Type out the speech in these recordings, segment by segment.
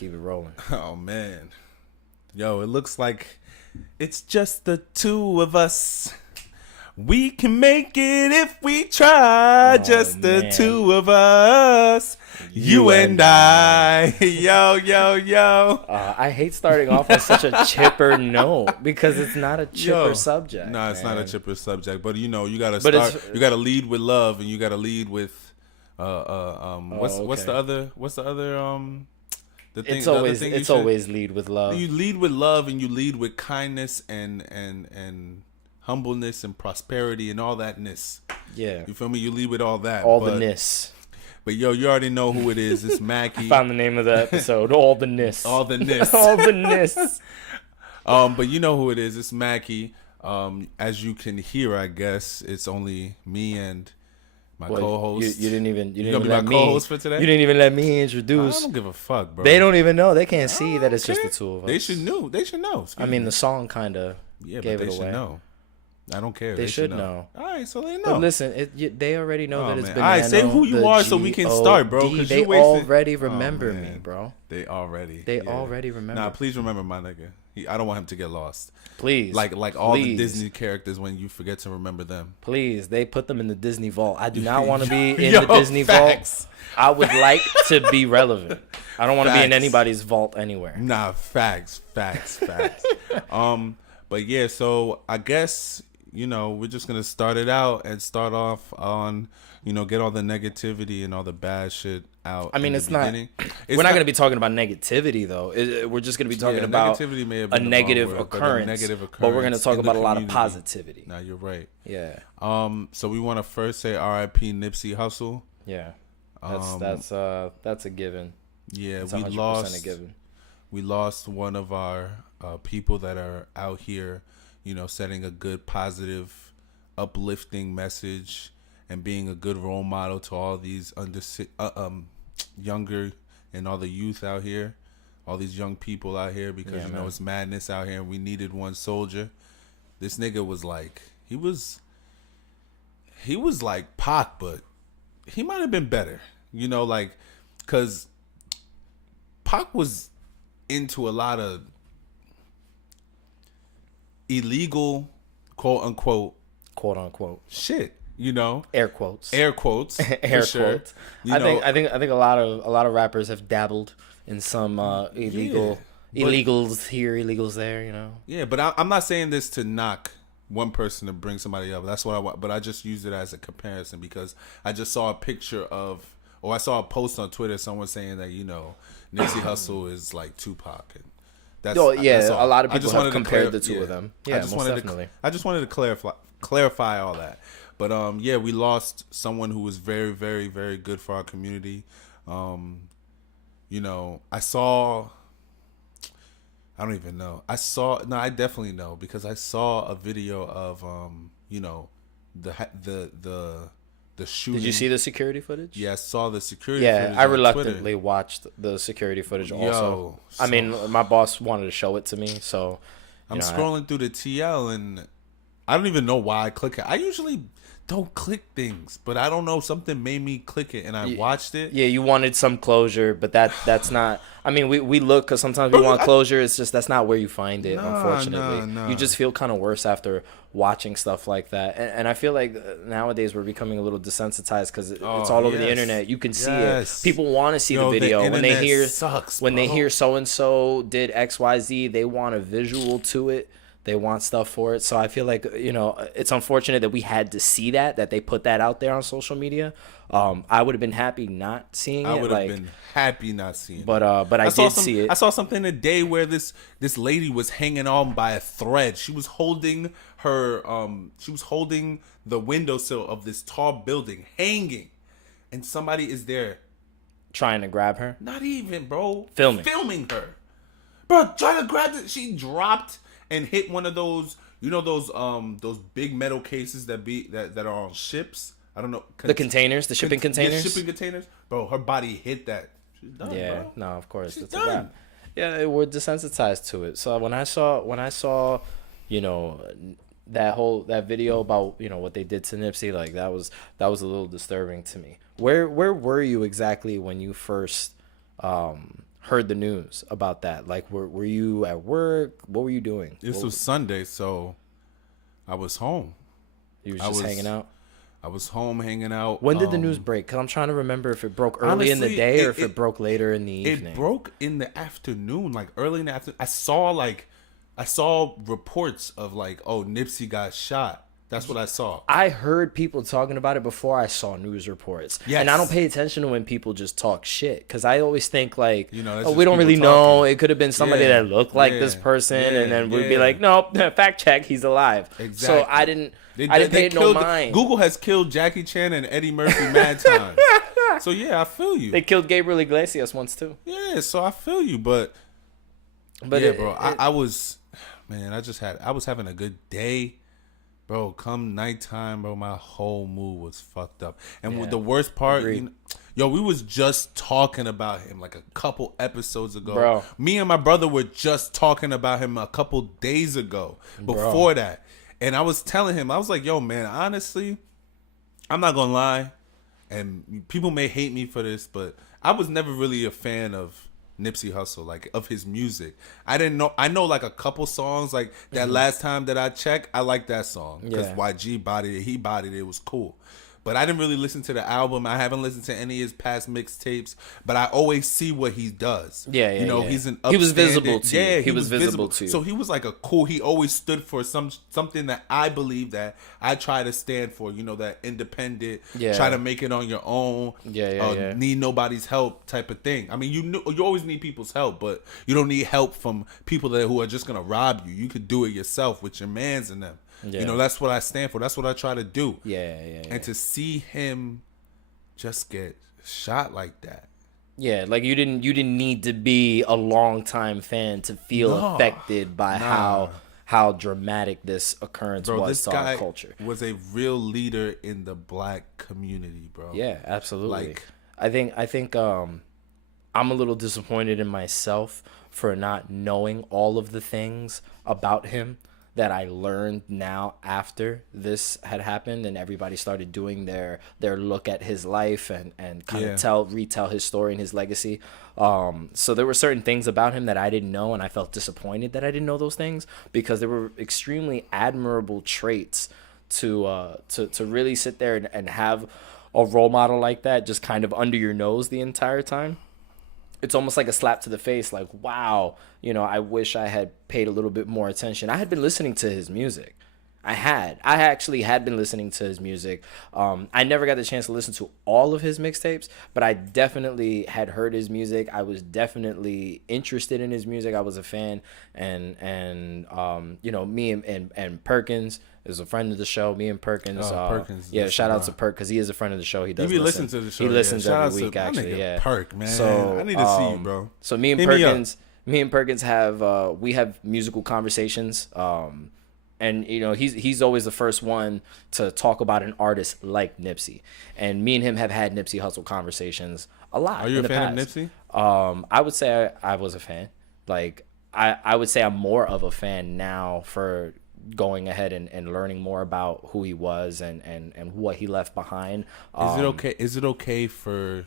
keep it rolling. Oh man, yo, it looks like it's just the two of us. We can make it if we try. Just the two of us. You and I. Yo, yo, yo. I hate starting off on such a chipper note because it's not a chipper subject. No, it's man. not a chipper subject. But you know, you gotta start. You gotta lead with love, and you gotta lead with what's the other the thing. It's always lead with love. You lead with love, and you lead with kindness and humbleness and prosperity and all that-ness. Yeah. You feel me? You lead with all that. The ness. But yo, you already know who it is. It's Macky. I found the name of the episode. All the ness. All the ness. All the ness. But you know who it is. It's Macky. As you can hear, I guess it's only me and my co-host. You didn't even be my co-host for today? You didn't even let me introduce. I don't give a fuck, bro. They don't even know. They can't see that it's just the two of us. They should know. I mean, the song kind of gave it they away. Should know. I don't care. They should know. All right, so they know. But listen, they already know that it's been. All right, say who you are so we can start, bro. They already remember me, bro. They already remember. Nah, please remember my nigga. I don't want him to get lost. Please. Like all the Disney characters when you forget to remember them. Please, they put them in the Disney vault. I do not want to be in the Disney vault. I would like to be relevant. I don't want to be in anybody's vault anywhere. Nah, facts. But yeah, so I guess, you know, we're just gonna start it out and start off on, you know, get all the negativity and all the bad shit out. I mean, we're not going to be talking about negativity though. We're just going to be talking about a negative occurrence. But we're going to talk about a lot of positivity. Nah, you're right. Yeah. So we want to first say R.I.P. Nipsey Hussle. Yeah. That's a given. Yeah, it's 100% a given. We lost one of our people that are out here, you know, setting a good, positive, uplifting message and being a good role model to all these younger and all the youth out here, all these young people out here, because you know it's madness out here, and we needed one soldier. This nigga was like, he was like Pac, but he might have been better, you know, like, cause Pac was into a lot of illegal, quote unquote shit. You know, air quotes, air quotes. You know, I think a lot of rappers have dabbled in some illegals here, illegals there. You know. Yeah, but I'm not saying this to knock one person to bring somebody up. That's what I want. But I just use it as a comparison because I just saw a picture of, or I saw a post on Twitter, someone saying that, you know, Nipsey Hussle is like Tupac. And that's a lot of people have compared the two of them. Yeah, most definitely. I just wanted to clarify all that. But yeah, we lost someone who was very, very, very good for our community. You know, I don't even know. I definitely know because I saw a video of you know, the shooting. Did you see the security footage? Yeah, I saw the security footage. Yeah, I reluctantly watched the security footage also. I mean, my boss wanted to show it to me, so I'm scrolling through the TL and I don't even know why I click it. I usually don't click things, but I don't know, something made me click it and I watched it. Yeah, you wanted some closure, but that's not. I mean, we look because sometimes we want closure. It's just that's not where you find it. Unfortunately, you just feel kind of worse after watching stuff like that. And I feel like nowadays we're becoming a little desensitized because it's all over the internet. You can see it. People want to see the video when they hear they hear so and so did XYZ. They want a visual to it. They want stuff for it. So I feel like, you know, it's unfortunate that we had to see that they put that out there on social media. I would have been happy not seeing it. I would have been happy not seeing it. But I did see it. I saw something today where this lady was hanging on by a thread. She was holding her the windowsill of this tall building, hanging. And somebody is there trying to grab her. Not even, bro. Filming her. Bro, trying to grab it. She dropped and hit one of those, you know, those big metal cases that are on ships. I don't know. The containers, the shipping containers. Shipping containers. Bro, her body hit that. She's done, bro. No, of course. She's it's done. a wrap. Yeah, we're desensitized to it. So when I saw, you know, that video about, you know, what they did to Nipsey, like that was a little disturbing to me. Where were you exactly when you first heard the news about that? Like, were you at work? What were you doing? This was Sunday, so I was home. You was just hanging out? I was home hanging out. When did the news break? Because I'm trying to remember if it broke early in the day or if it broke later in the evening. It broke in the afternoon, like early in the afternoon. I saw reports of like, oh, Nipsey got shot. That's what I saw. I heard people talking about it before I saw news reports. Yes. And I don't pay attention to when people just talk shit. Because I always think like, oh, we don't really know. It could have been somebody that looked like this person. And then we'd be like, nope, fact check, he's alive. Exactly. So I didn't pay no mind. Google has killed Jackie Chan and Eddie Murphy mad times. So yeah, I feel you. They killed Gabriel Iglesias once too. Yeah, so I feel you. But yeah, bro, I was having a good day. Bro, come nighttime, bro, my whole mood was fucked up. And the worst part, we was just talking about him like a couple episodes ago. Bro. Me and my brother were just talking about him a couple days ago before that. And I was telling him, I was like, yo, man, honestly, I'm not going to lie. And people may hate me for this, but I was never really a fan of Nipsey Hussle, like of his music. I know like a couple songs, like that last time that I checked, I like that song because YG bodied it, he bodied it, it was cool. But I didn't really listen to the album. I haven't listened to any of his past mixtapes, but I always see what he does. He's an upstanding. He was visible to you. He was visible to you. So he was like he always stood for something that I believe that I try to stand for, that independent, try to make it on your own, need nobody's help type of thing. I mean, you always need people's help, but you don't need help from people who are just going to rob you. You could do it yourself with your mans and them. Yeah. That's what I stand for. That's what I try to do. And to see him just get shot like that. Yeah, like you didn't need to be a longtime fan to feel affected by how dramatic this occurrence was to our culture. Was a real leader in the black community, bro. Yeah, absolutely. I think I'm a little disappointed in myself for not knowing all of the things about him that I learned now after this had happened and everybody started doing their look at his life and kind of retell his story and his legacy. So there were certain things about him that I didn't know, and I felt disappointed that I didn't know those things because they were extremely admirable traits to really sit there and have a role model like that just kind of under your nose the entire time. It's almost like a slap to the face, like, wow, I wish I had paid a little bit more attention. I had been listening to his music. I actually had been listening to his music. I never got the chance to listen to all of his mixtapes, but I definitely had heard his music. I was definitely interested in his music. I was a fan. And me and Perkins is a friend of the show. Me and Perkins. Perkins. Shout out to Perk because he is a friend of the show. He does listen to the show. He listens every week, actually. Yeah. Perk, man. So I need to see you, bro. So me and Perkins have we have musical conversations. And he's always the first one to talk about an artist like Nipsey. And me and him have had Nipsey Hussle conversations a lot. Are you a fan of Nipsey? I would say I was a fan. Like I would say I'm more of a fan now for going ahead and learning more about who he was and what he left behind. Is it okay for?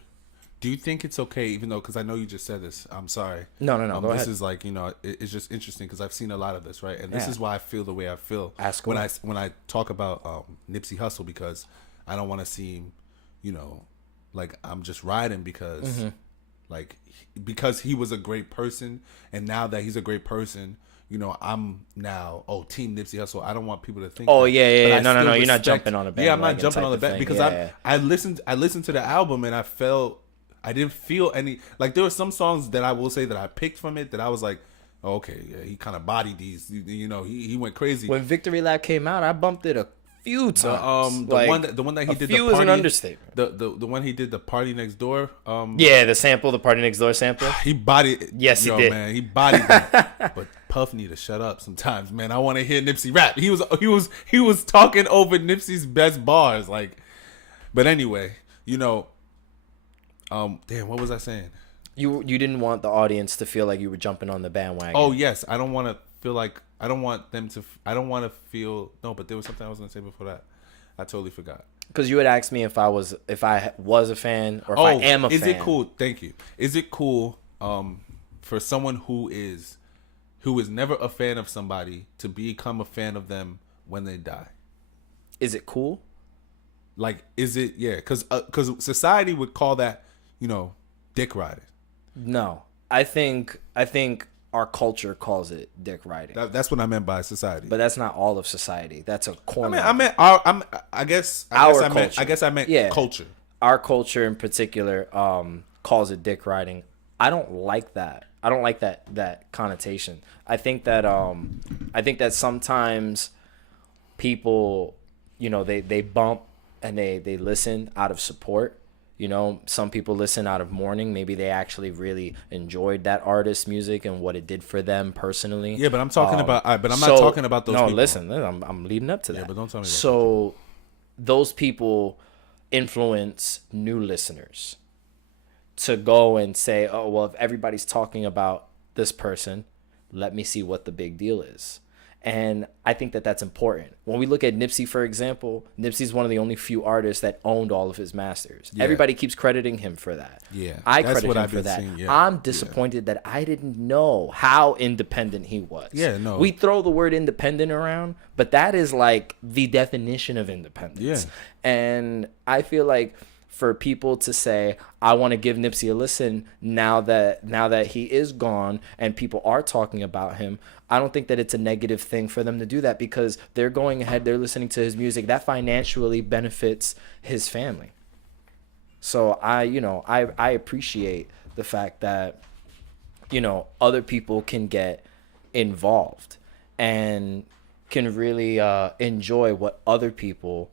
Do you think it's okay, even though, because I know you just said this, I'm sorry. No. Go this ahead. Is like, it's just interesting because I've seen a lot of this, right? And this is why I feel the way I feel when I talk about Nipsey Hussle, because I don't want to seem, like I'm just riding because, because he was a great person, and now that he's a great person, I'm now Team Nipsey Hussle. I don't want people to think. Oh yeah. No. You're not jumping on a bandwagon. Yeah, I'm not jumping on the bandwagon because I listened to the album and I didn't feel any, like there were some songs that I will say that I picked from it that I was like, okay, yeah, he kind of bodied these, he went crazy. When Victory Lap came out, I bumped it a few times. The one that he did the party, is an understatement. The one he did the Party Next Door. The Party Next Door sample. He bodied. Yes, he did. Man, he bodied it. But Puff need to shut up sometimes, man. I want to hear Nipsey rap. He was talking over Nipsey's best bars, like. But anyway, damn, what was I saying? You didn't want the audience to feel like you were jumping on the bandwagon. Oh yes, I don't want to feel like I don't want feel. No, but there was something I was gonna say before that. I totally forgot. Because you had asked me if I was a fan or if I am a fan. Is it cool? Thank you. Is it cool? for someone who is never a fan of somebody to become a fan of them when they die? Is it cool? Like, is it? Yeah, because society would call that, dick riding. No, I think our culture calls it dick riding. That's what I meant by society. But that's not all of society. That's a corner. I guess I meant culture. Our culture in particular calls it dick riding. I don't like that. I don't like that connotation. I think that sometimes people, they bump and they listen out of support. Some people listen out of mourning. Maybe they actually really enjoyed that artist's music and what it did for them personally. Yeah, but I'm talking about. But I'm not talking about those. No, people. Listen. I'm leading up to that. Yeah, but don't tell me. So, those people influence new listeners to go and say, "Oh, well, if everybody's talking about this person, let me see what the big deal is." And I think that that's important. When we look at Nipsey, for example, Nipsey's one of the only few artists that owned all of his masters. Yeah. Everybody keeps crediting him for that. Yeah, I credit him for that. Seeing, yeah. I'm disappointed that I didn't know how independent he was. Yeah, no. We throw the word independent around, but that is like the definition of independence. Yeah. And I feel like for people to say, I want to give Nipsey a listen now that he is gone and people are talking about him, I don't think that it's a negative thing for them to do that, because they're going ahead, they're listening to his music that financially benefits his family. So I appreciate the fact that, other people can get involved and can really enjoy what other people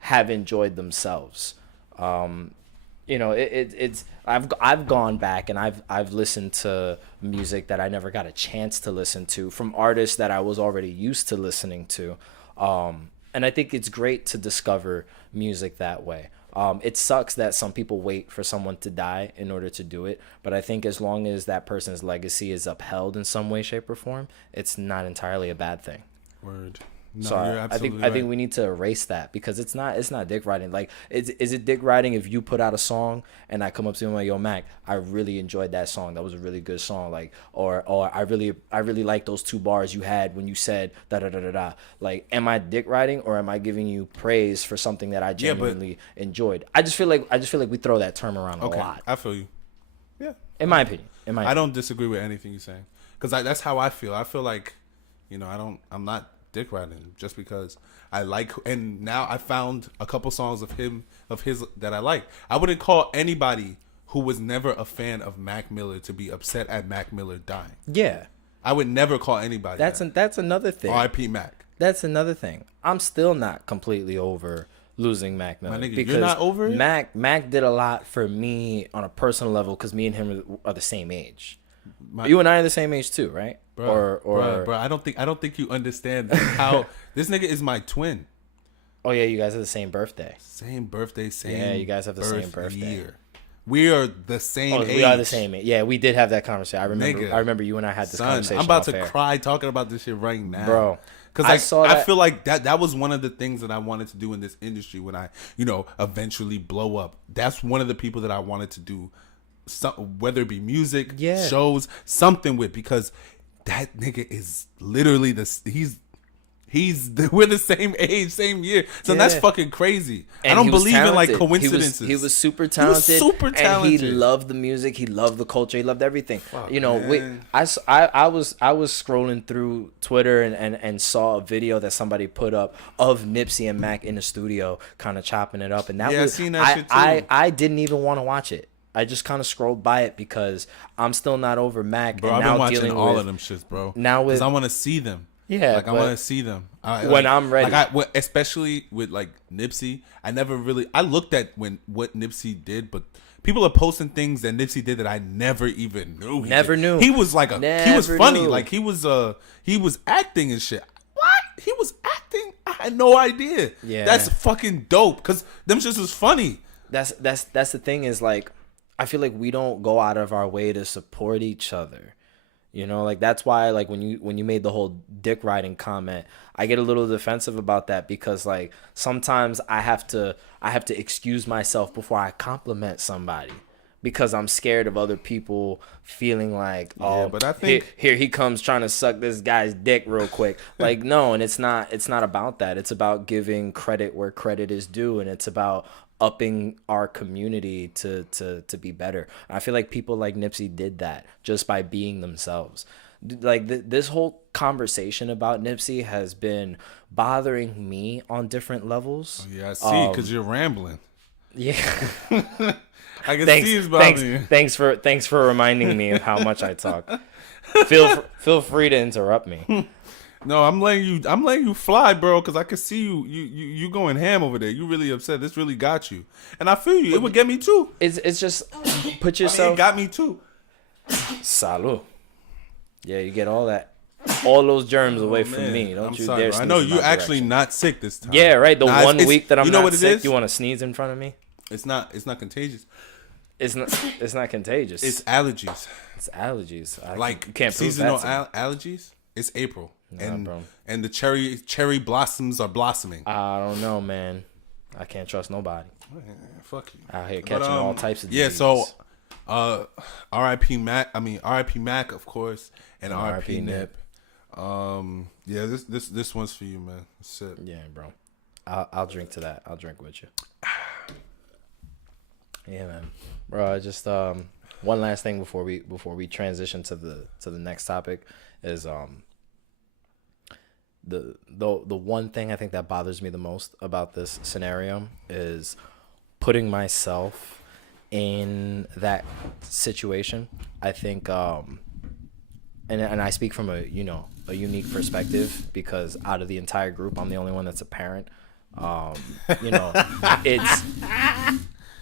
have enjoyed themselves. It's I've gone back and I've listened to music that I never got a chance to listen to from artists that I was already used to listening to, and I think it's great to discover music that way. It sucks that some people wait for someone to die in order to do it, but I think as long as that person's legacy is upheld in some way, shape, or form, it's not entirely a bad thing. Word. No, so I think we need to erase that, because it's not dick riding. Like, is it dick riding if you put out a song and I come up to you and I'm like, yo, Mac, I really enjoyed that song. That was a really good song. Like, or I really like those 2 bars you had when you said da da da da da. Like, am I dick riding, or am I giving you praise for something that I genuinely enjoyed? I just feel like we throw that term around a lot. I feel you. Yeah. In my opinion. I don't disagree with anything you're saying, because that's how I feel. I feel like, I'm not dick riding just because I like, and now I found a couple songs of his that I like. I wouldn't call anybody who was never a fan of Mac Miller to be upset at Mac Miller dying. Yeah, I would never call anybody. That's another thing. R.I.P. Mac. That's another thing. I'm still not completely over losing Mac Miller. My nigga, because you're not over it? Mac did a lot for me on a personal level, because me and him are the same age. You and I are the same age too, right? Bro, I don't think you understand how this nigga is my twin. Oh yeah, you guys have the same birthday. Same birthday, same. Yeah, you guys have the same birthday. Year. We are the same age. We are the same age. Yeah, we did have that conversation. I remember you and I had this conversation. I'm about to cry talking about this shit right now, bro. Because I feel like that was one of the things that I wanted to do in this industry when I, eventually blow up. That's one of the people that I wanted to do, whether it be music, shows, something with, because that nigga is literally we're the same age, same year. So that's fucking crazy. And I don't believe in like coincidences. He was super talented. And he loved the music. He loved the culture. He loved everything. Fuck, I was scrolling through Twitter and saw a video that somebody put up of Nipsey and Mac in the studio kind of chopping it up. And that was, I seen that shit too. I didn't even want to watch it. I just kind of scrolled by it because I'm still not over Mac. Bro, and I've been watching all of them shits, bro. Now because I want to see them. Yeah, like I want to see them when I'm ready. Especially with like Nipsey, I looked at what Nipsey did, but people are posting things that Nipsey did that I never even knew. Knew. He was like he was funny, like he was acting and shit. What? He was acting? I had no idea. Yeah, that's fucking dope. Cause them shits was funny. That's the thing is like, I feel like we don't go out of our way to support each other. Like that's why like when you made the whole dick riding comment, I get a little defensive about that, because like sometimes I have to excuse myself before I compliment somebody, because I'm scared of other people feeling like, oh, but I think here he comes trying to suck this guy's dick real quick. Like, no, and it's not about that. It's about giving credit where credit is due, and it's about upping our community to be better. I feel like people like Nipsey did that just by being themselves. Like this whole conversation about Nipsey has been bothering me on different levels. Oh, yeah, I see, because you're rambling. Yeah. I can see it's bothering you. Thanks for reminding me of how much I talk. Feel free to interrupt me. No, I'm letting you fly, bro, because I can see you going ham over there. You really upset. This really got you, and I feel you. It would get me too. It's just put yourself. It got me too. Salud. Yeah, you get all those germs away from me. Don't you dare. I know you actually not sick this time. Yeah, right. The 1 week that I'm not sick, is? you want to sneeze in front of me? It's not contagious. It's not contagious. It's allergies. It's allergies. Like you can't prove seasonal that allergies. It's April, bro. And the cherry blossoms are blossoming. I don't know, man. I can't trust nobody. Man, fuck you. Out here catching all types of diseases. Yeah, so R.I.P. Mac. I mean R.I.P. Mac, of course, and R.I.P. Nip. Yeah, this one's for you, man. Sip. Yeah, bro. I'll drink to that. I'll drink with you. Yeah, man. Bro, I just one last thing before we transition to the next topic is the one thing I think that bothers me the most about this scenario is putting myself in that situation. I think and I speak from a unique perspective because out of the entire group I'm the only one that's a parent.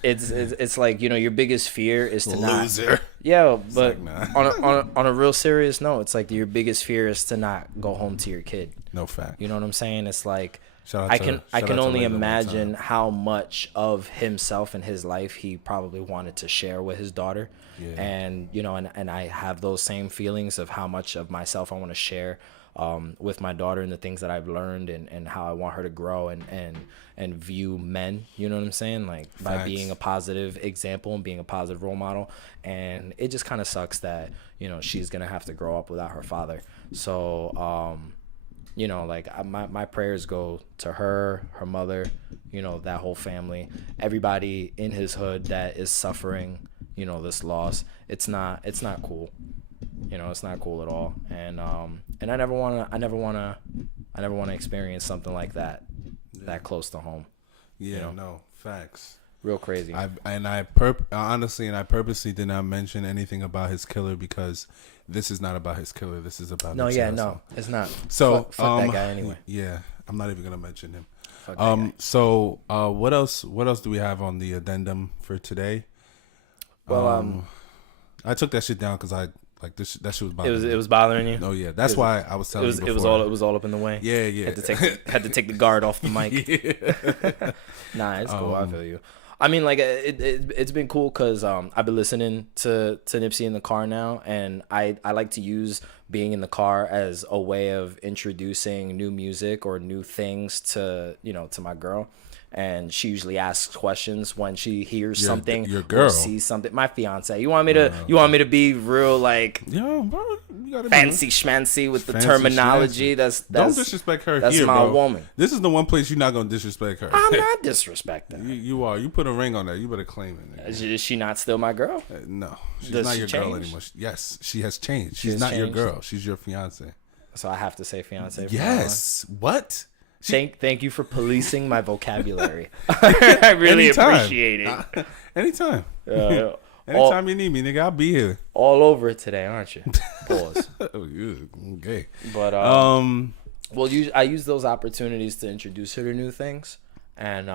It's like, your biggest fear is to loser. Not. Yeah, but like, nah. on a real serious note, it's like your biggest fear is to not go home to your kid. No fact. You know what I'm saying? It's like I can only imagine how much of himself and his life he probably wanted to share with his daughter. Yeah. And and I have those same feelings of how much of myself I want to share with my daughter and the things that I've learned and how I want her to grow and view men, you know what I'm saying? Like by Facts. being a positive example and being a positive role model. And it just kind of sucks that, she's going to have to grow up without her father. So, like my prayers go to her mother, that whole family, everybody in his hood that is suffering, this loss. It's not cool. It's not cool at all. And I never want to experience something like that close to home. Yeah, no, facts. Real crazy. I purposely did not mention anything about his killer because this is not about his killer. This is about no, it's not. So fuck that guy anyway. Yeah, I'm not even gonna mention him. Fuck that guy. So what else do we have on the addendum for today? Well, I took that shit down because that shit was bothering me. It was bothering you. Oh yeah, that's why I was telling you before. It was all up in the way. Yeah. Had to take the guard off the mic. Yeah. Nah, it's cool. I feel you. I mean, like it's been cool because I've been listening to Nipsey in the car now, and I like to use being in the car as a way of introducing new music or new things to my girl. And she usually asks questions when she hears something your girl. Or sees something. My fiance. You want me to be real like bro, you gotta fancy schmancy with the terminology? That's don't disrespect her. That's here, my bro. woman. This is the one place you're not gonna disrespect her. I'm not disrespecting her. You are. You put a ring on that. You better claim it. Is she not still my girl? No, she's Does not she your change? girl anymore. Yes, she has changed. She's not your girl. She's your fiance. So I have to say fiance. Yes. What? Thank you for policing my vocabulary. I really appreciate it. Anytime. Yeah. Anytime you need me, nigga, I'll be here. All over it today, aren't you? Pause. Okay. But well, I use those opportunities to introduce her to new things, and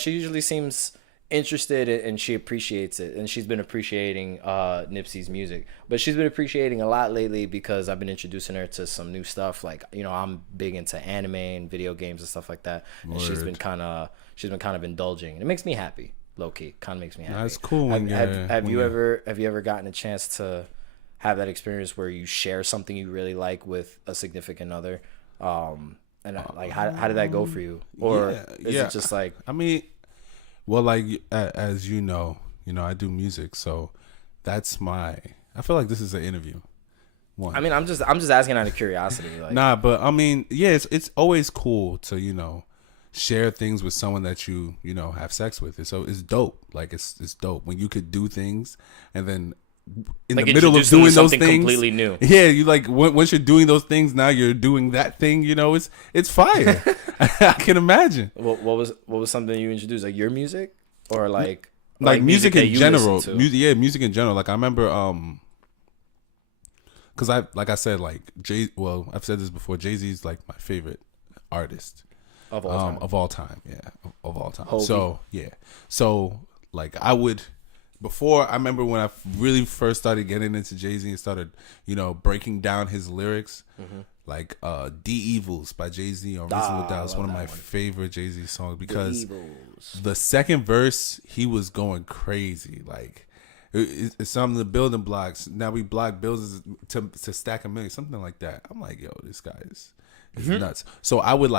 she usually seems interested and she appreciates it, and she's been appreciating Nipsey's music, but she's been appreciating a lot lately because I've been introducing her to some new stuff. Like I'm big into anime and video games and stuff like that, and she's been kind of indulging, and it makes me happy. Low key, kind of makes me happy. That's cool. Have you ever gotten a chance to have that experience where you share something you really like with a significant other? And like how did that go for you? Or is it just like, I mean, well, like as you know, I do music, so that's my. I feel like this is an interview. One. I mean, I'm just asking out of curiosity. Like. Nah, but I mean, yeah, it's always cool to share things with someone that you have sex with. So it's dope. Like it's dope when you could do things and then in the middle of doing those things, completely new. Yeah, you like once you're doing those things, now you're doing that thing. It's fire. I can imagine. What was something you introduced? Like your music or like music in general. Music in general. Like I remember, because like I said, like I've said this before. Jay-Z's like my favorite artist of all time. Yeah, of all time. Hobie. So yeah, so like I would. Before, I remember when I really first started getting into Jay-Z and started, breaking down his lyrics, like "D Evils" by Jay-Z on Reasonable Doubt is one of my favorite Jay-Z songs because the second verse, he was going crazy. Like, it's some of the building blocks. Now we block buildings to stack a million, something like that. I'm like, yo, this guy is nuts. So I would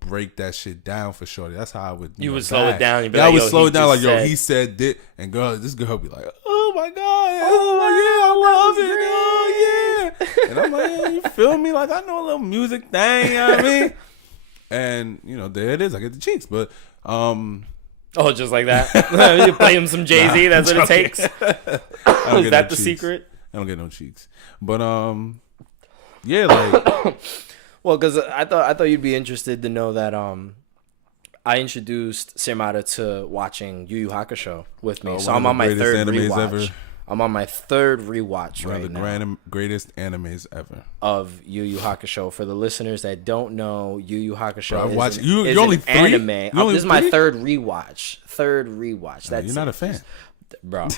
break that shit down for shorty. That's how I would. You would slow it down. I would slow it down like, yo, he said this, and this girl would be like, oh my god, oh yeah, I love it, oh yeah. And I'm like, yeah, you feel me? Like I know a little music thing, you know what I mean? And there it is. I get the cheeks, but just like that. You play him some Jay-Z. That's what it takes. Is that the secret? I don't get no cheeks, but yeah, like. Well, because I thought you'd be interested to know that I introduced Sirmata to watching Yu Yu Hakusho with me. So I'm on my third rewatch. Ever. I'm on my third rewatch right now. One of the greatest animes ever. Of Yu Yu Hakusho. For the listeners that don't know, Yu Yu Hakusho is an only anime. This is my third rewatch. That's you're not a fan. Bro,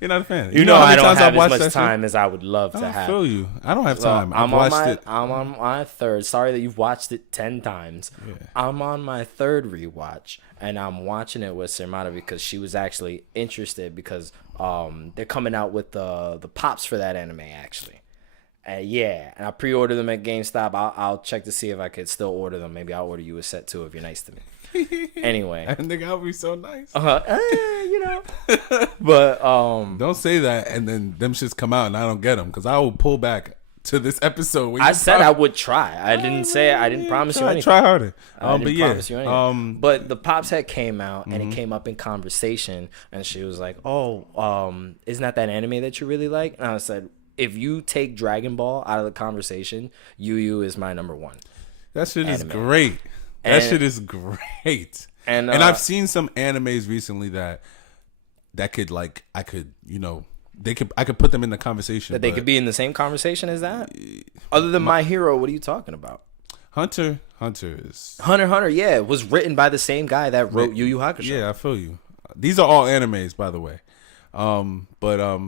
you're not a fan. You know I don't have as much time as I would love to have. I feel you. I don't have time. I'm on my third. Sorry that you've watched it 10 times. Yeah. I'm on my third rewatch, and I'm watching it with Sirmata because she was actually interested because they're coming out with the pops for that anime actually. And I pre-ordered them at GameStop. I'll check to see if I could still order them. Maybe I'll order you a set too if you're nice to me. Anyway, I think I'll be so nice. But don't say that and then them shits come out and I don't get them because I will pull back to this episode. I said I would try. I didn't promise you anything. Try harder. Promise you anything. But the pops head came out and it came up in conversation and she was like, "Oh, isn't that anime that you really like?" And I said, "If you take Dragon Ball out of the conversation, Yu Yu is my number one." That shit is great. That shit is great. And I've seen some animes recently that could I could put them in the conversation. That they could be in the same conversation as that? Other than My Hero, what are you talking about? Hunter is Hunter, yeah. It was written by the same guy that wrote Yu Yu Hakusho. Yeah, I feel you. These are all animes, by the way. But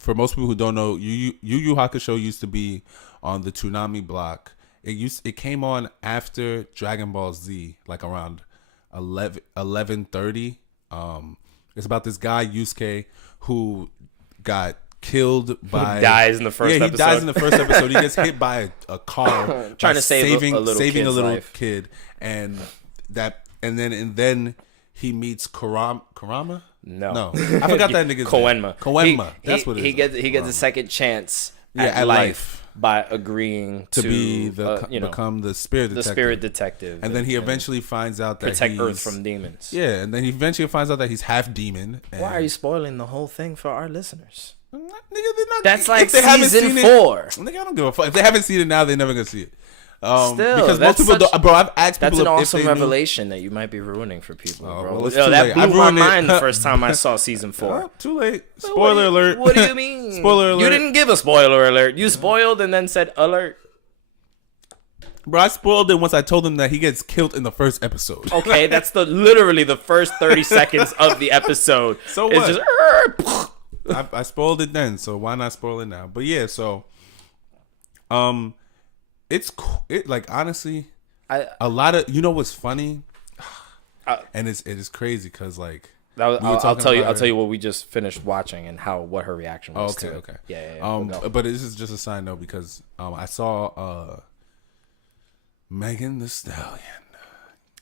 for most people who don't know, Yu Yu Hakusho used to be on the Toonami block. It came on after Dragon Ball Z, like around 11:30. It's about this guy Yusuke who got killed by who dies in the first episode. He dies in the first episode. He gets hit by a car trying to saving a little life. Kid, and then he meets Kurama. No, I forgot that nigga's Koenma. That's what it is. He gets a second chance at life by agreeing to become the spirit detective. And then he eventually finds out that protect Earth from demons. Yeah, and then he eventually finds out that he's half demon. Why are you spoiling the whole thing for our listeners? Nigga, they're not. That's like season 4. Nigga, I don't give a fuck. If they haven't seen it now, they're never gonna see it. Still, because most people don't, bro. I've asked people. That's an awesome revelation that you might be ruining for people, bro. Well, that blew my mind the first time I saw season 4. Too late. Spoiler alert. What do you mean? Spoiler alert. You didn't give a spoiler alert. You spoiled and then said alert. Bro, I spoiled it once I told him that he gets killed in the first episode. Okay, that's literally the first 30 seconds of the episode. So what? It's just, I spoiled it then, so why not spoil it now? But yeah, so it's cool. Honestly, a lot of what's funny, and it is crazy because I'll tell you what we just finished watching and what her reaction was to it. Okay. Yeah. But this is just a side note because I saw Megan Thee Stallion.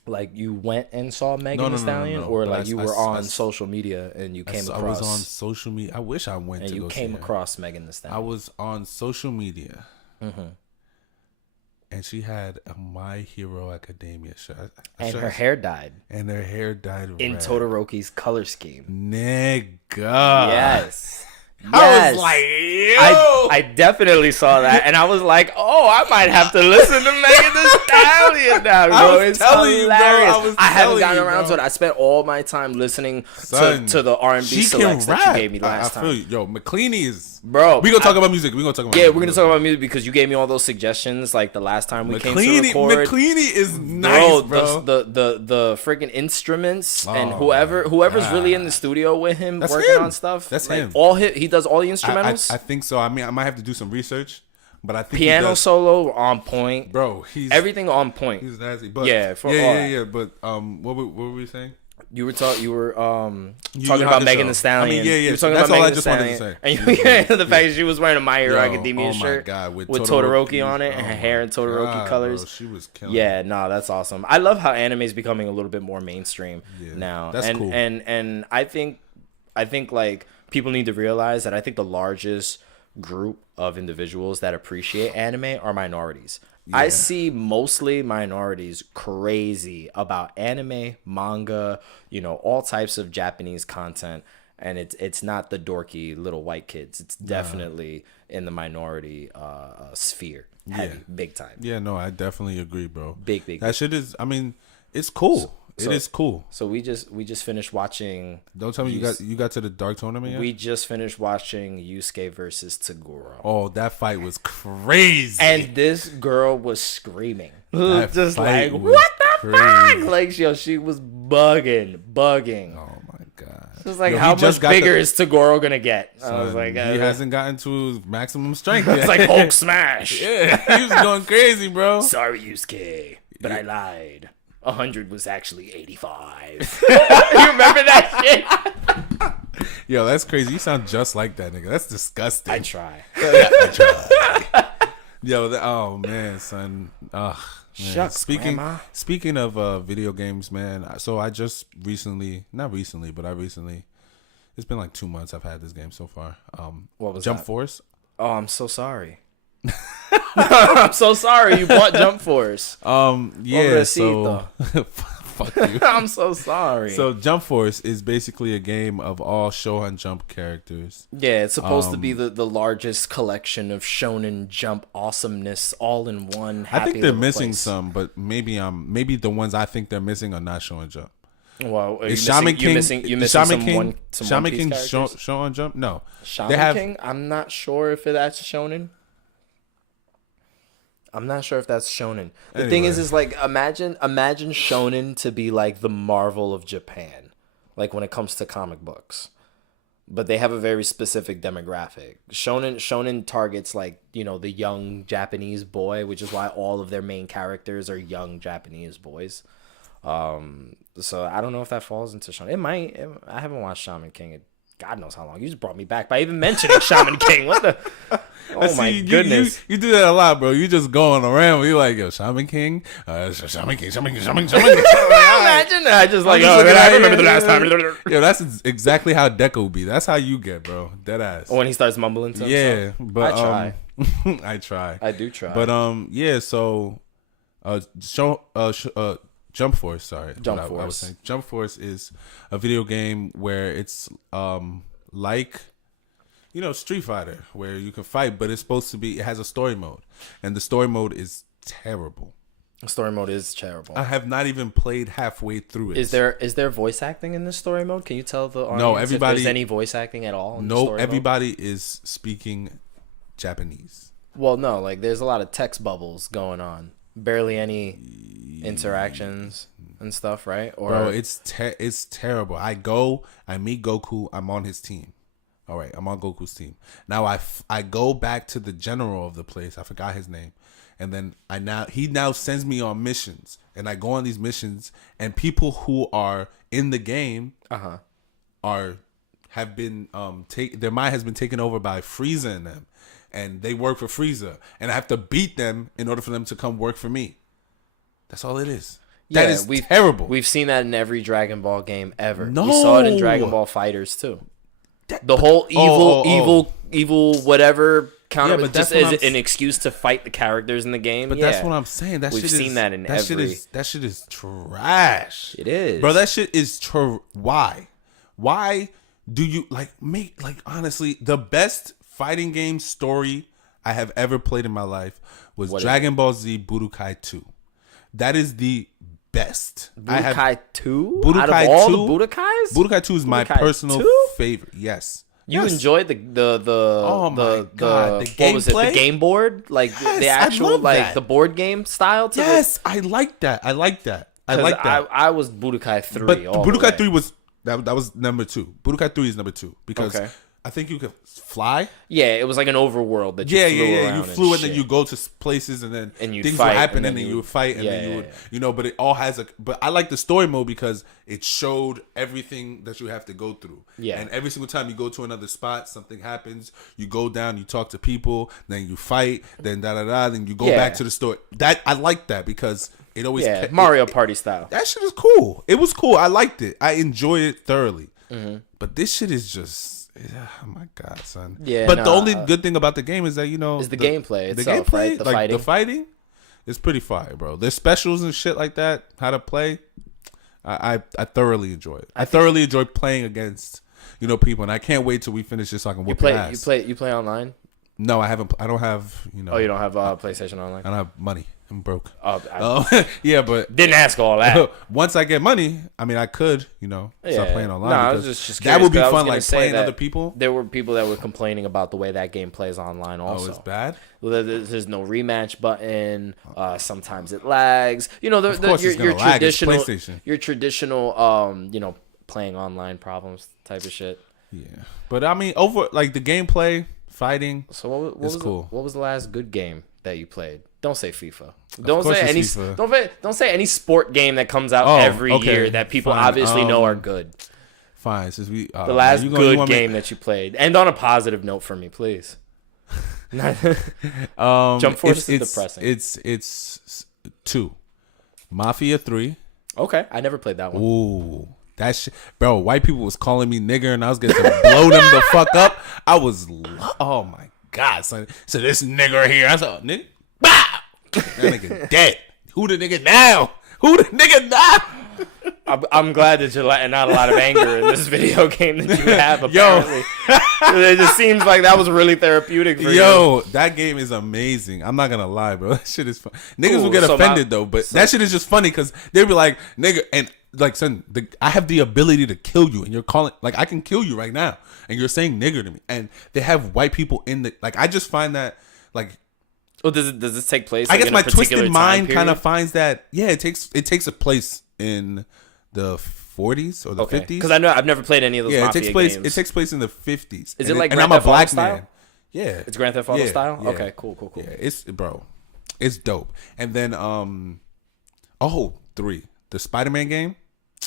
Like you went and saw Megan Thee Stallion, or like you were on social media and you came across. I was on social media. I wish I went and to you go came see her. across Megan Thee Stallion. I was on social media, and she had a My Hero Academia shirt, and her hair dyed. And her hair dyed in red. Todoroki's color scheme. Nigga. Yes. I was like, yo. I definitely saw that, and I was like, oh, I might have to listen to Megan Thee Stallion now, bro. It's hilarious. I haven't gotten around to it. I spent all my time listening to the R&B selects that you gave me last time. I feel you. Yo, McLeany is... Bro. We're going to talk about music. We're going to talk about music. We're going to talk about music because you gave me all those suggestions like the last time we came to record. McLeany is nice, bro. The freaking instruments and whoever's really in the studio with him working on stuff. That's him. He does all the instrumentals. I think so. I mean, I might have to do some research, but I think piano solo on point, bro. Everything on point. He's nasty, but yeah. But what were we saying? You were talking about Megan Thee Stallion. I mean, you were talking that's about all Megan I just Thee wanted Stallion. to say. And the fact that she was wearing a My Hero Academia shirt God, with Todoroki on it and her hair in Todoroki colors. Bro, she was killing. Yeah, no, that's awesome. I love how anime is becoming a little bit more mainstream now. That's cool. And I think like people need to realize that I think the largest group of individuals that appreciate anime are minorities. Yeah. I see mostly minorities crazy about anime, manga, all types of Japanese content, and it's not the dorky little white kids. It's definitely in the minority sphere, heavy, big time. Yeah, no, I definitely agree, bro. Big. That shit is. I mean, it's cool. It is cool. So we just finished watching. Don't tell me you got to the dark tournament yet? We just finished watching Yusuke versus Tagoro. Oh, that fight was crazy. And this girl was screaming. Just like, what the fuck? Like, she was bugging. Oh my god. She was like, how much bigger is Tagoro gonna get? I was like, he hasn't gotten to his maximum strength yet. It's like Hulk smash. Yeah, he was going crazy, bro. Sorry, Yusuke, but I lied. 100 was actually 85. You remember that shit? Yo, that's crazy. You sound just like that nigga. That's disgusting. I try. Yo, oh man, son. Shucks, speaking of video games, man. So I just it's been like 2 months I've had this game so far. What was Jump that? Force? Oh, I'm so sorry. I'm so sorry you bought Jump Force. Yeah, so fuck you. I'm so sorry. So Jump Force is basically a game of all Shonen Jump characters. Yeah, it's supposed to be the largest collection of Shonen Jump awesomeness all in one. I think they're missing some, but maybe the ones I think they're missing are not Shonen Jump. Well, is Shaman King missing Shaman King characters? Shonen Jump? No. Shaman King? I'm not sure if that's Shonen. I'm not sure if that's Shonen. The thing is like imagine Shonen to be like the Marvel of Japan, like when it comes to comic books, but they have a very specific demographic. Shonen targets like the young Japanese boy, which is why all of their main characters are young Japanese boys. So I don't know if that falls into Shonen. It might. I haven't watched Shaman King. God knows how long. You just brought me back by even mentioning Shaman King. What the? Oh my goodness! You do that a lot, bro. You just going around. You like, yo, Shaman King, Shaman King. Imagine that. Just like, I remember the last time. Yo, that's exactly how Deco be. That's how you get, bro. Dead ass. When he starts mumbling to himself. Yeah, but I try. I try. I do try. But yeah. So, Jump Force. Sorry, Jump Force. I was saying Jump Force is a video game where it's like Street Fighter, where you can fight, but it's supposed to be. It has a story mode, and the story mode is terrible. The story mode is terrible. I have not even played halfway through it. Is there voice acting in this story mode? Can you tell the audience no? Everybody. If there's any voice acting at all? No, everybody is speaking Japanese. Well, no, like there's a lot of text bubbles going on. Barely any interactions and stuff, right? Or bro, it's terrible. I meet Goku. I'm on his team. All right, I'm on Goku's team. Now I go back to the general of the place. I forgot his name, and then he now sends me on missions, and I go on these missions, and people who are in the game have been their mind has been taken over by Frieza and them. And they work for Frieza, and I have to beat them in order for them to come work for me. That's all it is. That is terrible. We've seen that in every Dragon Ball game ever. No. We saw it in Dragon Ball Fighters too. The whole evil whatever counter was just as an excuse to fight the characters in the game. But that's what I'm saying. We've seen that in every. That shit is trash. It is, bro. That shit is Why? Why do you honestly, the best fighting game story I have ever played in my life was Dragon Ball Z Budokai 2. That is the best. Budokai 2? Budokai Out of all 2? The Budokais? Budokai 2 is my personal favorite. Yes. You enjoyed the gameplay? What was it? The game board? Like the actual the board game style to it? I like that. I like that. I was Budokai 3. But Budokai 3 was that was number 2. Budokai 3 is number 2 because I think you could fly. Yeah, it was like an overworld that you flew around. You flew and then you go to places and then things would happen and then you would fight and then you would, but it all has but I like the story mode because it showed everything that you have to go through. Yeah. And every single time you go to another spot, something happens, you go down, you talk to people, then you fight, then then you go back to the story. That I like that because it always Mario Party style. That shit is cool. It was cool. I liked it. I enjoyed it thoroughly. Mm-hmm. But this shit is just oh my god, son. Yeah. But the only good thing about the game is that is the gameplay itself, right? The fighting is pretty fire, bro. There's specials and shit like that. How to play, I thoroughly enjoy it. I thoroughly enjoy playing against people, and I can't wait till we finish this so I can whoop your ass. You play online? No, I haven't. I don't have. Oh, you don't have PlayStation Online? I don't have money. I'm broke. Yeah, but didn't ask all that. Once I get money, I mean, I could, start playing online. No, I was just that would be fun, like playing other people. There were people that were complaining about the way that game plays online. Also, it's bad. Well, there's no rematch button. Sometimes it lags. Your traditional, playing online problems type of shit. Yeah, but I mean, over like the gameplay, fighting. So what was cool. What was the last good game that you played? Don't say FIFA. Don't say any. FIFA. Don't say any sport game that comes out every year that people obviously know are good. Fine, since we the last good game that you played. End on a positive note for me, please. Jump Force is depressing. It's 2. Mafia 3. Okay, I never played that one. Ooh, that shit, bro. White people was calling me nigger, and I was getting to blow them the fuck up. I was, oh my god, son. So this nigger here, I said, nigga. That nigga dead. Who the nigga now? I'm glad that you're letting out a lot of anger in this video game that you have, apparently. It just seems like that was really therapeutic for you. Yo, that game is amazing. I'm not gonna lie, bro. That shit is fun. Niggas will get offended, though, but that shit is just funny because they'll be like, nigga, and like, son, I have the ability to kill you, and you're calling, like, I can kill you right now, and you're saying nigger to me. And they have white people in the, like, I just find that, like, well, does this take place? I guess my twisted mind kind of finds that it takes a place in the 40s or the 50s. Because I know I've never played any of those. Yeah, games. It takes place in the 50s. Is it like Grand Theft Auto style? Man. Yeah, it's Grand Theft Auto style. Yeah. Okay, cool. Yeah, it's dope. And then 3, the Spider-Man game.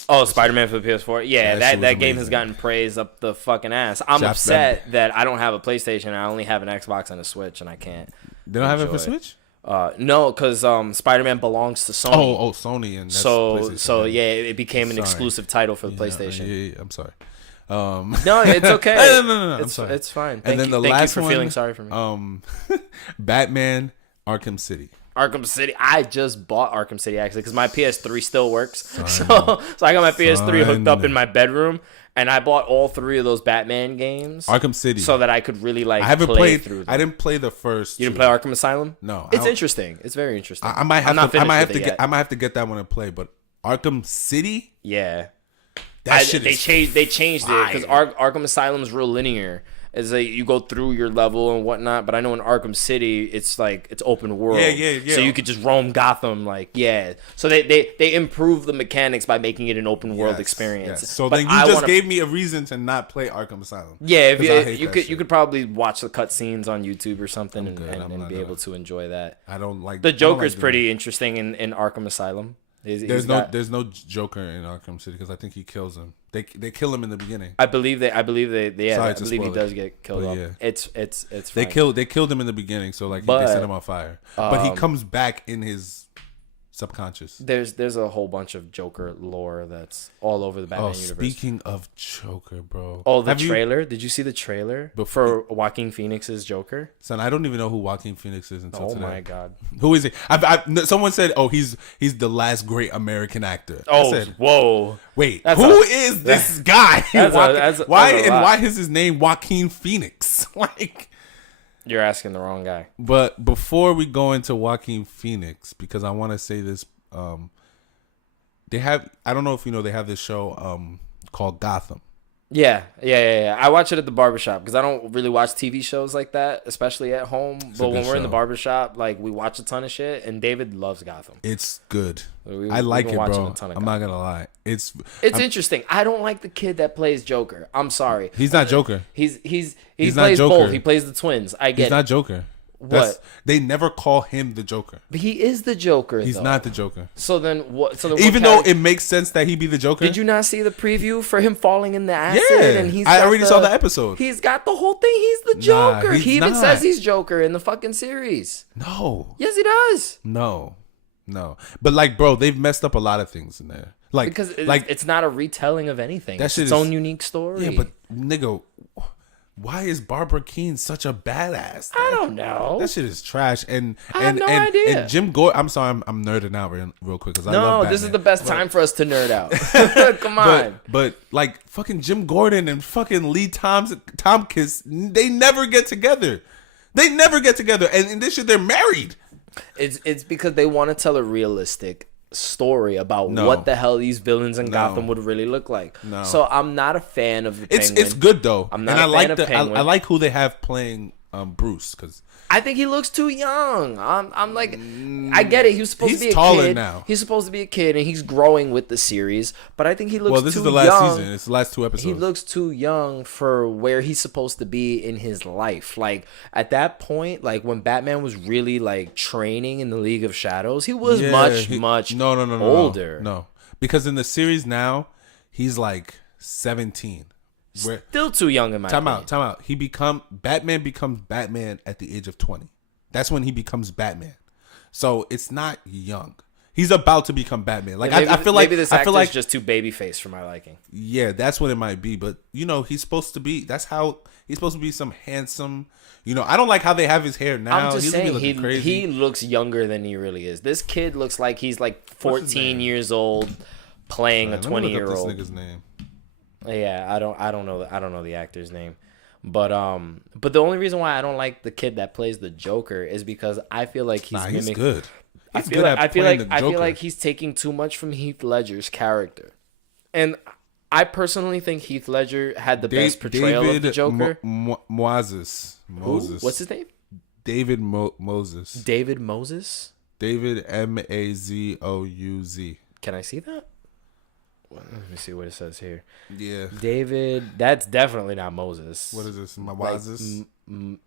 Oh, Spider-Man for the PS4. Yeah, that game has gotten praise up the fucking ass. I'm upset that I don't have a PlayStation. I only have an Xbox and a Switch, and I can't. They don't have it for Switch? No, because Spider-Man belongs to Sony. Oh, Sony, and that's it became an exclusive title for the PlayStation. Yeah, I'm sorry. No, it's okay. No, I'm sorry. It's fine. Thank you for feeling sorry for me. Batman Arkham City. I just bought Arkham City actually because my PS3 still works. So I got my PS3 hooked up in my bedroom, and I bought all 3 of those Batman games. Arkham City, so that I could really I haven't played through them. I didn't play the first. You didn't play Arkham Asylum? No, it's interesting. It's very interesting. I might have to get that one and play. But Arkham City, yeah, they changed it because Arkham Asylum is real linear. It's like you go through your level and whatnot, but I know in Arkham City it's like it's open world. Yeah. So you could just roam Gotham, So they improve the mechanics by making it an open world experience. Yes. So then you gave me a reason to not play Arkham Asylum. Yeah, if you could probably watch the cutscenes on YouTube or something and be able to enjoy that. I don't like the Joker's pretty interesting in Arkham Asylum. There's no Joker in Arkham City because I think he kills him. They kill him in the beginning. I believe he does get killed off. Yeah. It's fine. They killed him in the beginning, so they set him on fire. But he comes back in his subconscious. There's a whole bunch of Joker lore that's all over the Batman universe. Speaking of Joker, bro. Oh, the trailer. Did you see the trailer for Joaquin Phoenix's Joker? Son, I don't even know who Joaquin Phoenix is until today. Oh my god. Who is he? Someone said, "Oh, he's the last great American actor." Oh, I said, whoa. Wait, who is this guy? Why is his name Joaquin Phoenix? Like, you're asking the wrong guy. But before we go into Joaquin Phoenix, because I want to say this, they have, I don't know if you know, they have this show called Gotham. Yeah. I watch it at the barbershop because I don't really watch TV shows like that, especially at home. But when we're in the barbershop, like, we watch a ton of shit, and David loves Gotham. It's good. I like it, bro. I'm not gonna lie. It's interesting. I don't like the kid that plays Joker. I'm sorry. He's not Joker. He He's plays not Joker. both. He plays the twins. I get it. He's not Joker. They never call him the Joker. But he is the Joker. He's not the Joker. So then what? Even though it makes sense that he be the Joker. Did you not see the preview for him falling in the acid? Yeah, and I already saw the episode. He's got the whole thing. He's the Joker. He even says he's Joker in the fucking series. No. Yes, he does. No. But like, bro, they've messed up a lot of things in there. Like, because it's not a retelling of anything. It's its own unique story. Yeah, but nigga, why is Barbara Kean such a badass? I don't know. That shit is trash. And I have no idea. And Jim Gordon, I'm sorry, I'm nerding out real quick because I love Batman. This is the best time for us to nerd out. Come on. But like fucking Jim Gordon and fucking Lee Tompkins, they never get together. And in this shit, they're married. It's because they want to tell a realistic story about what the hell these villains in Gotham would really look like. So I'm not a fan of the Penguin. It's good though. I'm not a fan of Penguin. I like who they have playing Bruce because I think he looks too young. I'm like, I get it. He's supposed to be a taller kid. Now. He's supposed to be a kid, and he's growing with the series. But I think he looks too young. Well, this is the last season. It's the last 2 episodes. He looks too young for where he's supposed to be in his life. Like, at that point, like, when Batman was really, like, training in the League of Shadows, he was much older. No. Because in the series now, he's, like, 17. Still too young in my opinion. Time out. Batman becomes Batman at the age of 20. That's when he becomes Batman. So it's not young. He's about to become Batman. Like I feel like this actor's just too babyface for my liking. Yeah, that's what it might be. But you know, he's supposed to be. That's how he's supposed to be. Some handsome. You know, I don't like how they have his hair now. I'm just saying crazy. He looks younger than he really is. This kid looks like he's like 14 years old, playing a 20-year-old. This nigga's name. Yeah, I don't know the actor's name. But the only reason why I don't like the kid that plays the Joker is because I feel like he's good. I feel like he's taking too much from Heath Ledger's character. And I personally think Heath Ledger had the best portrayal of the Joker. Moses. What's his name? David Moses. David Moses? David Mazouz. Can I see that? Let me see what it says here. Yeah. David, that's definitely not Moses. What is this? Mawazis?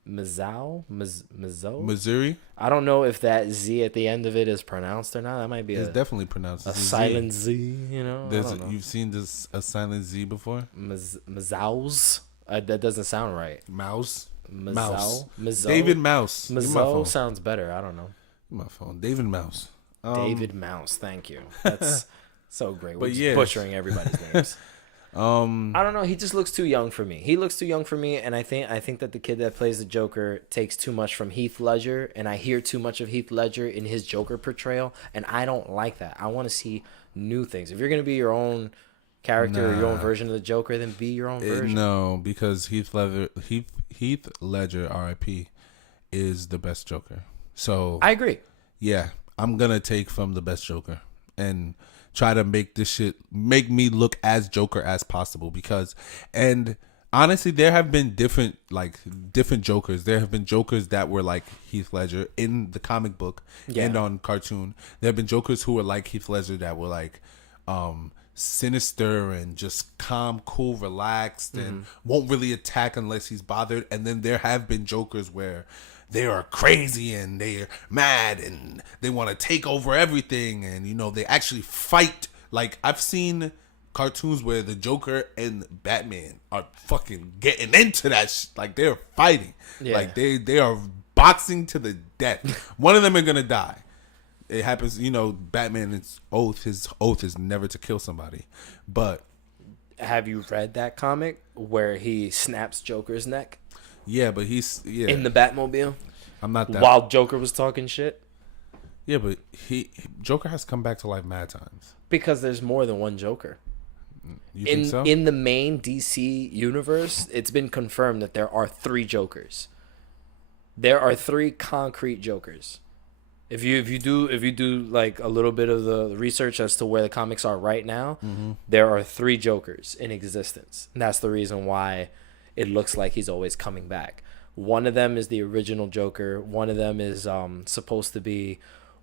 Mazao? Missouri? I don't know if that Z at the end of it is pronounced or not. That might be it's definitely pronounced. A silent Z, you know? You've seen this a silent Z before? Mazaos? That doesn't sound right. Mouse? Mouse. David Mouse. Mazao sounds better. I don't know. My phone. David Mouse. David Mouse. Thank you. That's... so great. We're just butchering everybody's names. I don't know. He just looks too young for me. And I think that the kid that plays the Joker takes too much from Heath Ledger, and I hear too much of Heath Ledger in his Joker portrayal, and I don't like that. I want to see new things. If you're gonna be your own character or your own version of the Joker, then be your own version. No, because Heath Ledger, R.I.P., is the best Joker. So I agree. Yeah, I'm gonna take from the best Joker and try to make me look as Joker as possible and honestly, there have been different Jokers. There have been Jokers that were like Heath Ledger in the comic book and on cartoon. There have been Jokers who were like Heath Ledger that were like sinister and just calm, cool, relaxed, and won't really attack unless he's bothered. And then there have been Jokers where they are crazy and they're mad and they want to take over everything, and you know, they actually fight. Like, I've seen cartoons where the Joker and Batman are fucking getting into that like they're fighting. Like they are boxing to the death. One of them are gonna die. It happens, you know, Batman's oath, his oath is never to kill somebody. But have you read that comic where he snaps Joker's neck? Yeah, but he's in the Batmobile. I'm not that while Joker was talking shit. Yeah, but Joker has come back to life mad times. Because there's more than one Joker. You think so? In the main DC universe, it's been confirmed that there are 3 Jokers. There are 3 concrete Jokers. If you do like a little bit of the research as to where the comics are right now, there are 3 Jokers in existence. And that's the reason why it looks like he's always coming back. One of them is the original Joker. One of them is supposed to be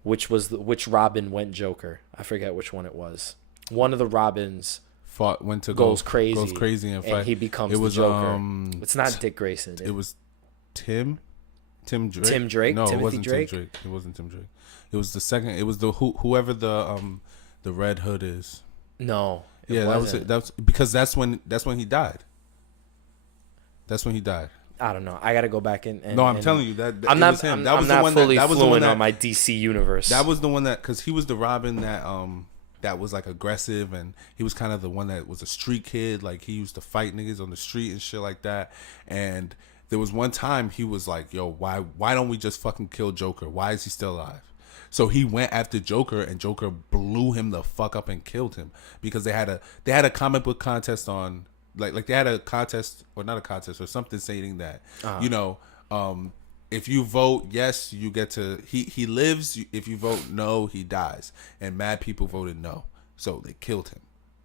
which Robin went Joker. I forget which one it was. One of the Robins goes crazy and he becomes the Joker. It's not Dick Grayson. It was Tim Drake. Tim Drake. No, Timothy it wasn't Drake? Tim Drake. It wasn't Tim Drake. It was the second. It was the whoever the Red Hood is. No. Yeah, that was it. That was because that's when he died. That's when he died. I don't know. I got to go back and no, I'm telling you that I'm it not. was him. I'm, that was I'm the not one fully that was the one fluent that, on my DC universe. That was the one that because he was the Robin that was like aggressive and he was kind of the one that was a street kid. Like he used to fight niggas on the street and shit like that. And there was one time he was like, "Yo, why don't we just fucking kill Joker? Why is he still alive?" So he went after Joker and Joker blew him the fuck up and killed him because they had a comic book contest on. Like they had a contest or not a contest or something saying that you know if you vote yes you get to he lives, if you vote no he dies, and mad people voted no, so they killed him.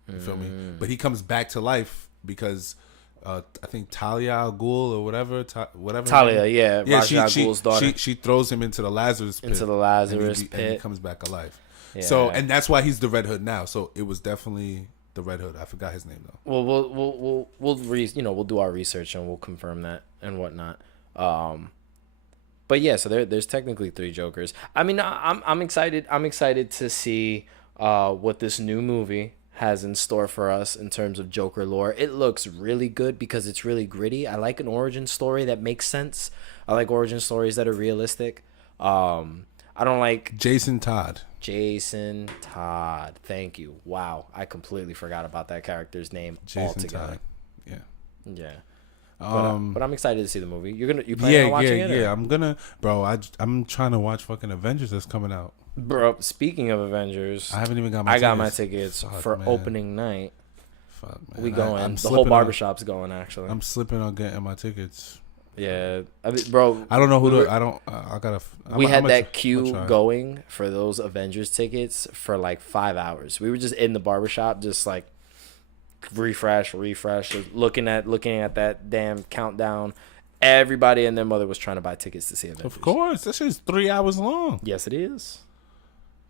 You feel me? But he comes back to life because I think Talia al Ghul or whatever Talia, yeah, Ra's al Ghul's daughter. She throws him into the Lazarus pit, and he comes back alive. Yeah. So and that's why he's the Red Hood now. So it was definitely the Red Hood. I forgot his name though. Well, we'll do our research and we'll confirm that and whatnot. But yeah, so there's technically 3 Jokers. I mean, I'm excited. I'm excited to see what this new movie has in store for us in terms of Joker lore. It looks really good because it's really gritty. I like an origin story that makes sense. I like origin stories that are realistic. I don't like Jason Todd. Thank you. Wow, I completely forgot about that character's name altogether. Yeah. But I'm excited to see the movie. You planning on watching it? Yeah. I'm gonna, bro. I'm trying to watch fucking Avengers that's coming out. Bro, speaking of Avengers, I haven't even got my tickets. I got my tickets for opening night. Fuck, man. We going. The whole barbershop's going, actually. I'm slipping on getting my tickets. Yeah, I mean, bro. I don't know who to. I gotta. We had that queue going for those Avengers tickets for like 5 hours. We were just in the barbershop, just like refresh, looking at that damn countdown. Everybody and their mother was trying to buy tickets to see Avengers. Of course, that shit's 3 hours long. Yes, it is.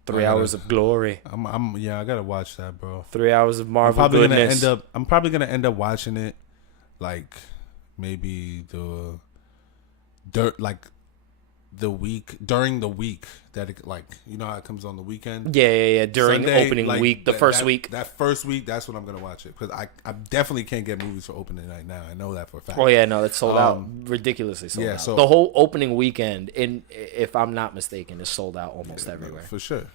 3 hours of glory. I gotta watch that, bro. 3 hours of Marvel goodness. I'm probably gonna end up watching it, like maybe during the week that it, like, you know how it comes on the weekend. Yeah. During Sunday, opening like, week, the first week. That first week, that's when I'm gonna watch it because I definitely can't get movies for opening night now. I know that for a fact. Oh yeah, no, it's sold out, ridiculously sold out. So the whole opening weekend, if I'm not mistaken, is sold out almost everywhere. For sure.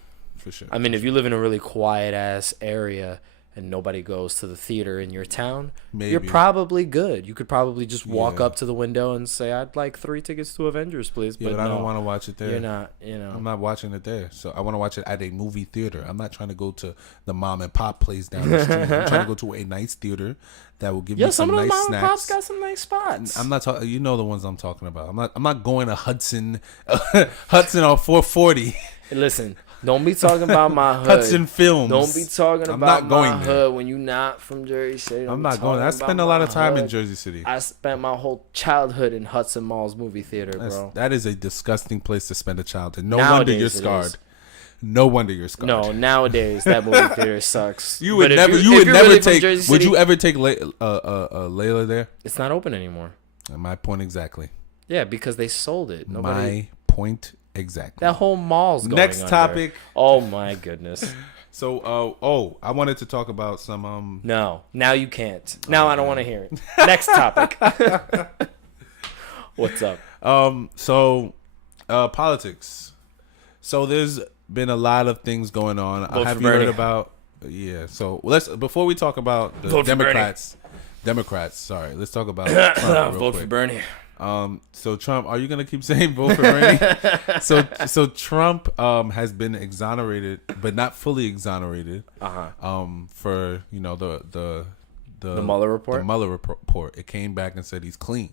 I mean, if you live in a really quiet ass area and nobody goes to the theater in your town, you're probably good. You could probably just walk up to the window and say, "I'd like 3 tickets to Avengers, please." But I don't want to watch it there. You're not, I'm not watching it there. So I want to watch it at a movie theater. I'm not trying to go to the mom and pop place down the street. I'm trying to go to a nice theater that will give me some nice snacks. Some of the mom and pops got some nice spots. I'm not talking. You know the ones I'm talking about. I'm not going to Hudson on 440. Listen. Don't be talking about my hood. Hudson Films. Don't be talking about my hood when you're not from Jersey City. I'm not going there. I spend a lot of time in Jersey City. I spent my whole childhood in Hudson Mall's movie theater, bro. That is a disgusting place to spend a childhood. No wonder you're scarred. No wonder you're scarred. No, nowadays that movie theater sucks. You would never take Layla there? It's not open anymore. My point exactly. Yeah, because they sold it. My point exactly. That whole mall's going Next under. topic. Oh my goodness. So, I wanted to talk about some. No, now you can't. Now I don't want to hear it. Next topic. What's up? Politics. So there's been a lot of things going on. Vote Have for you heard Bernie. about? Yeah. So before we talk about the Vote for Democrats. Sorry, let's talk about Trump real Vote quick. for Bernie. So Trump, are you gonna keep saying vote for Bernie? so Trump has been exonerated, but not fully exonerated. For the Mueller report. The Mueller report. It came back and said he's clean.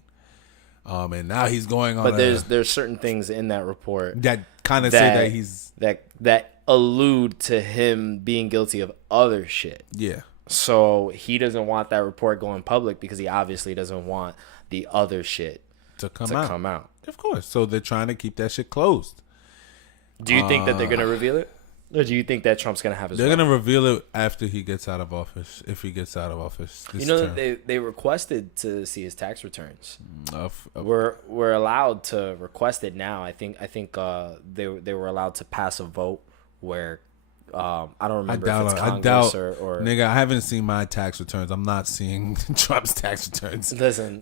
And now he's going on. But there's certain things in that report that kind of say that he's that allude to him being guilty of other shit. Yeah. So he doesn't want that report going public because he obviously doesn't want the other shit to come out. Of course. So they're trying to keep that shit closed. Do you think that they're going to reveal it? Or do you think that Trump's going to have his They're going to reveal it after he gets out of office, if he gets out of office. You know, they requested to see his tax returns. We're allowed to request it now. I think they were allowed to pass a vote where I don't remember if it's Congress or nigga, I haven't seen my tax returns. I'm not seeing Trump's tax returns. Listen,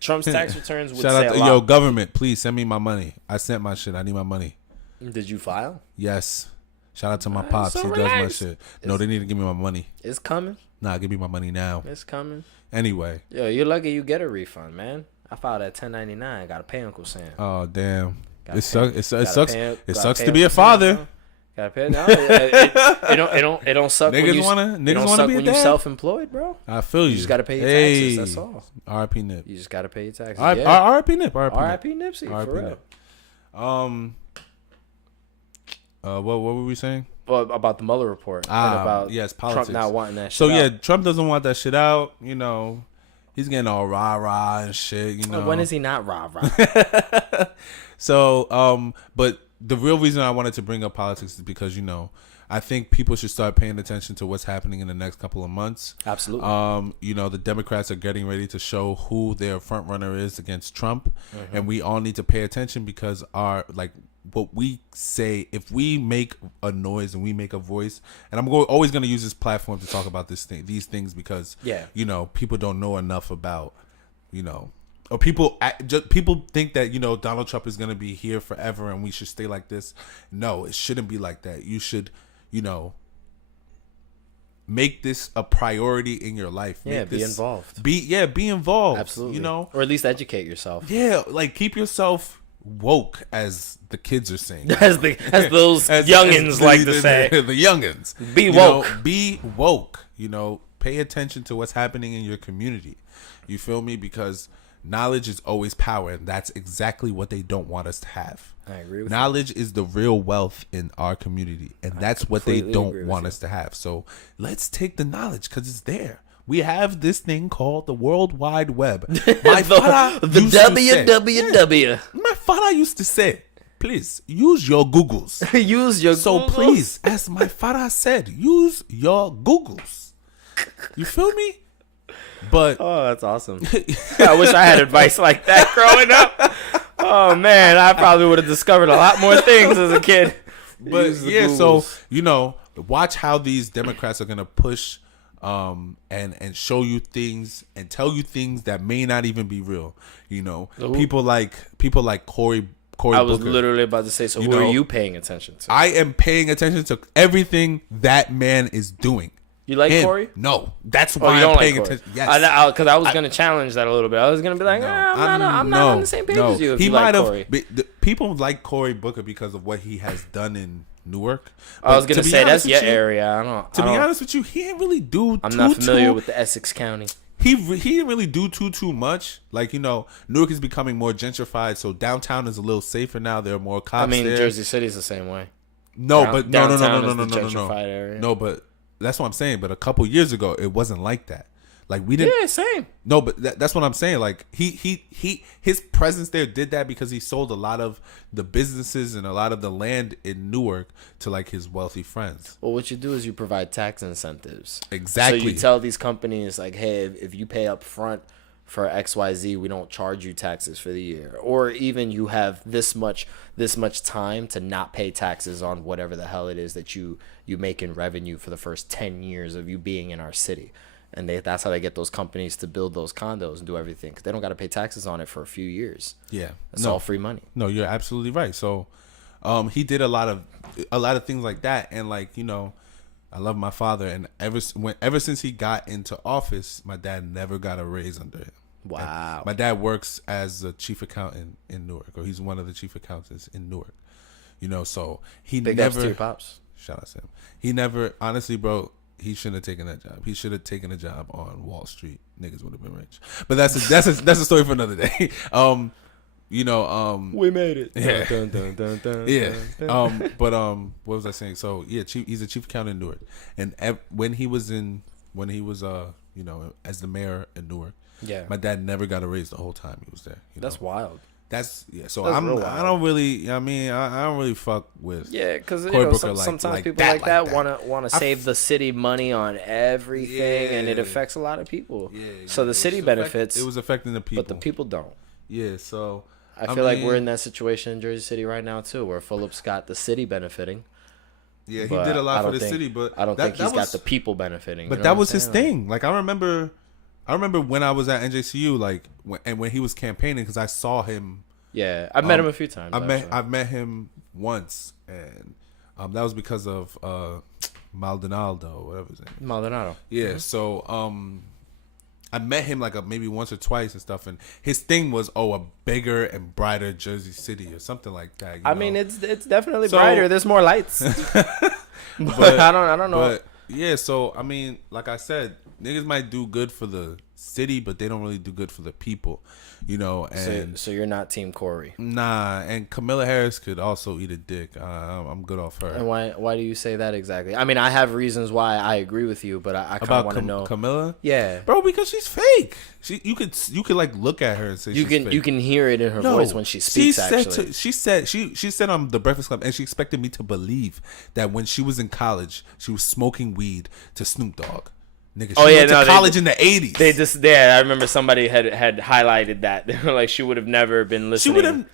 Trump's tax returns would shout say out to a lot. yo government, please send me my money. I sent my shit. I need my money. Did you file? Yes. Shout out to my pops. So he relax. does my shit. No, they need to give me my money. It's coming. Nah, give me my money now. It's coming. Anyway. Yo, you're lucky you get a refund, man. I filed at 1099. Gotta pay Uncle Sam. Oh damn. Gotta It sucks. pay It sucks to Uncle be a Sam, father. bro. Gotta pay. No, it don't suck when Niggas you wanna be a when dad. you're self-employed, bro. I feel you. You just gotta pay your taxes. That's all. R.I.P. Nip. You just gotta pay your taxes. R.I.P. Nip. R.I.P. Nipsey. R.I.P. For real. Nip. What were we saying? Well, about the Mueller report. And about politics. Trump not wanting that shit So out. Trump doesn't want that shit out. You know, he's getting all rah and shit. You know, When is he not rah? So, but the real reason I wanted to bring up politics is because I think people should start paying attention to what's happening in the next couple of months. Absolutely. The Democrats are getting ready to show who their front runner is against Trump, and we all need to pay attention because what we say, if we make a noise and we make a voice, and I'm always going to use this platform to talk about these things because people don't know enough about or people think that Donald Trump is going to be here forever and we should stay like this. No, it shouldn't be like that. You should make this a priority in your life. Be involved. Be involved. Absolutely. Or at least educate yourself. Yeah, keep yourself woke, as the kids are saying. as those youngins like to say. The youngins. Be woke. Be woke. Pay attention to what's happening in your community. You feel me? Because knowledge is always power, and that's exactly what they don't want us to have. I agree with knowledge is the real wealth in our community, and that's what they don't want us to have. So let's take the knowledge because it's there. We have this thing called the World Wide Web. My father the WWW. My father used to say, please use your Googles. Use your Googles. Please, as my father said, use your Googles. You feel me? But that's awesome. I wish I had advice like that growing up. Oh man, I probably would have discovered a lot more things as a kid. But so watch how these Democrats are gonna push and show you things and tell you things that may not even be real. People like Cory I was Booker. literally about to say, so who are you paying attention to? I am paying attention to everything that man is doing. You like Cory? No, that's why I'm paying attention. Yes, because I was going to challenge that a little bit. I was going to be like, I'm not on the same page as you. If he you might like have. People like Cory Booker because of what he has done in Newark. I was going to say that's your area. To be honest with you, he ain't really do. I'm not familiar with the Essex County. He didn't really do too much. Newark is becoming more gentrified, so downtown is a little safer now. There are more cops. there. Jersey City's the same way. No, but that's what I'm saying. But a couple years ago, it wasn't like that. We didn't. Yeah, same. No, but that's what I'm saying. His presence there did that because he sold a lot of the businesses and a lot of the land in Newark to his wealthy friends. Well, what you do is you provide tax incentives. Exactly. So you tell these companies hey, if you pay up front for XYZ, we don't charge you taxes for the year, or even you have this much time to not pay taxes on whatever the hell it is that you make in revenue for the first 10 years of you being in our city. And that's how they get those companies to build those condos and do everything, because they don't got to pay taxes on it for a few years. Yeah, it's all free money. No, you're absolutely right. So He did a lot of things like that, and like, you know, I love my father, and ever since he got into office, my dad never got a raise under him. Wow. And my dad works as a chief accountant in Newark, or he's one of the chief accountants in Newark. You know, so he Big never. ups to your pops. Shout out to him. He never, honestly, bro. He shouldn't have taken that job. He should have taken a job on Wall Street. Niggas would have been rich. But that's a story for another day. You know, we made it. Yeah. Dun, dun, dun, dun, yeah. dun, dun. But what was I saying? So yeah, he's a chief accountant in Newark, and when he was you know, as the mayor in Newark, Yeah. my dad never got a raise the whole time he was there. You That's know? wild. That's yeah. So That's I don't really. I mean, I don't really fuck with. Yeah, because sometimes like people that, like that want to save the city money on everything, and it Yeah. affects a lot of people. Yeah, So the city benefits, it was affecting the people, but the people don't. Yeah, so I feel like we're in that situation in Jersey City right now too, where Phillip's got the city benefiting. Yeah, he but did a lot for the think- city, but I don't think he's that got was, the people benefiting. But you know that what was I'm his saying? thing. Like I remember when I was at NJCU, like when he was campaigning, because I saw him. Yeah, I've met him a few times. I've met him once, and that was because of Maldonado, whatever his name. Maldonado. Yeah, Mm-hmm. so I met him like maybe once or twice and stuff, and his thing was a bigger and brighter Jersey City or something like that. I mean, it's definitely brighter. There's more lights. but I don't know. But yeah, so I mean, like I said, niggas might do good for the city, but they don't really do good for the people, you know. And so you're not Team Corey. nah, and Camilla Harris could also eat a dick. I'm good off her. And why do you say that exactly? I mean, I have reasons why I agree with you, but I kind of want to know. Camilla? Yeah, bro, because she's fake. You could like look at her and say you can hear it in her voice when she speaks. She said on the Breakfast Club, and she expected me to believe that when she was in college, she was smoking weed to Snoop Dogg. Nigga, she went to college in the 80s. I remember somebody had highlighted that. They were like, she would have never been listening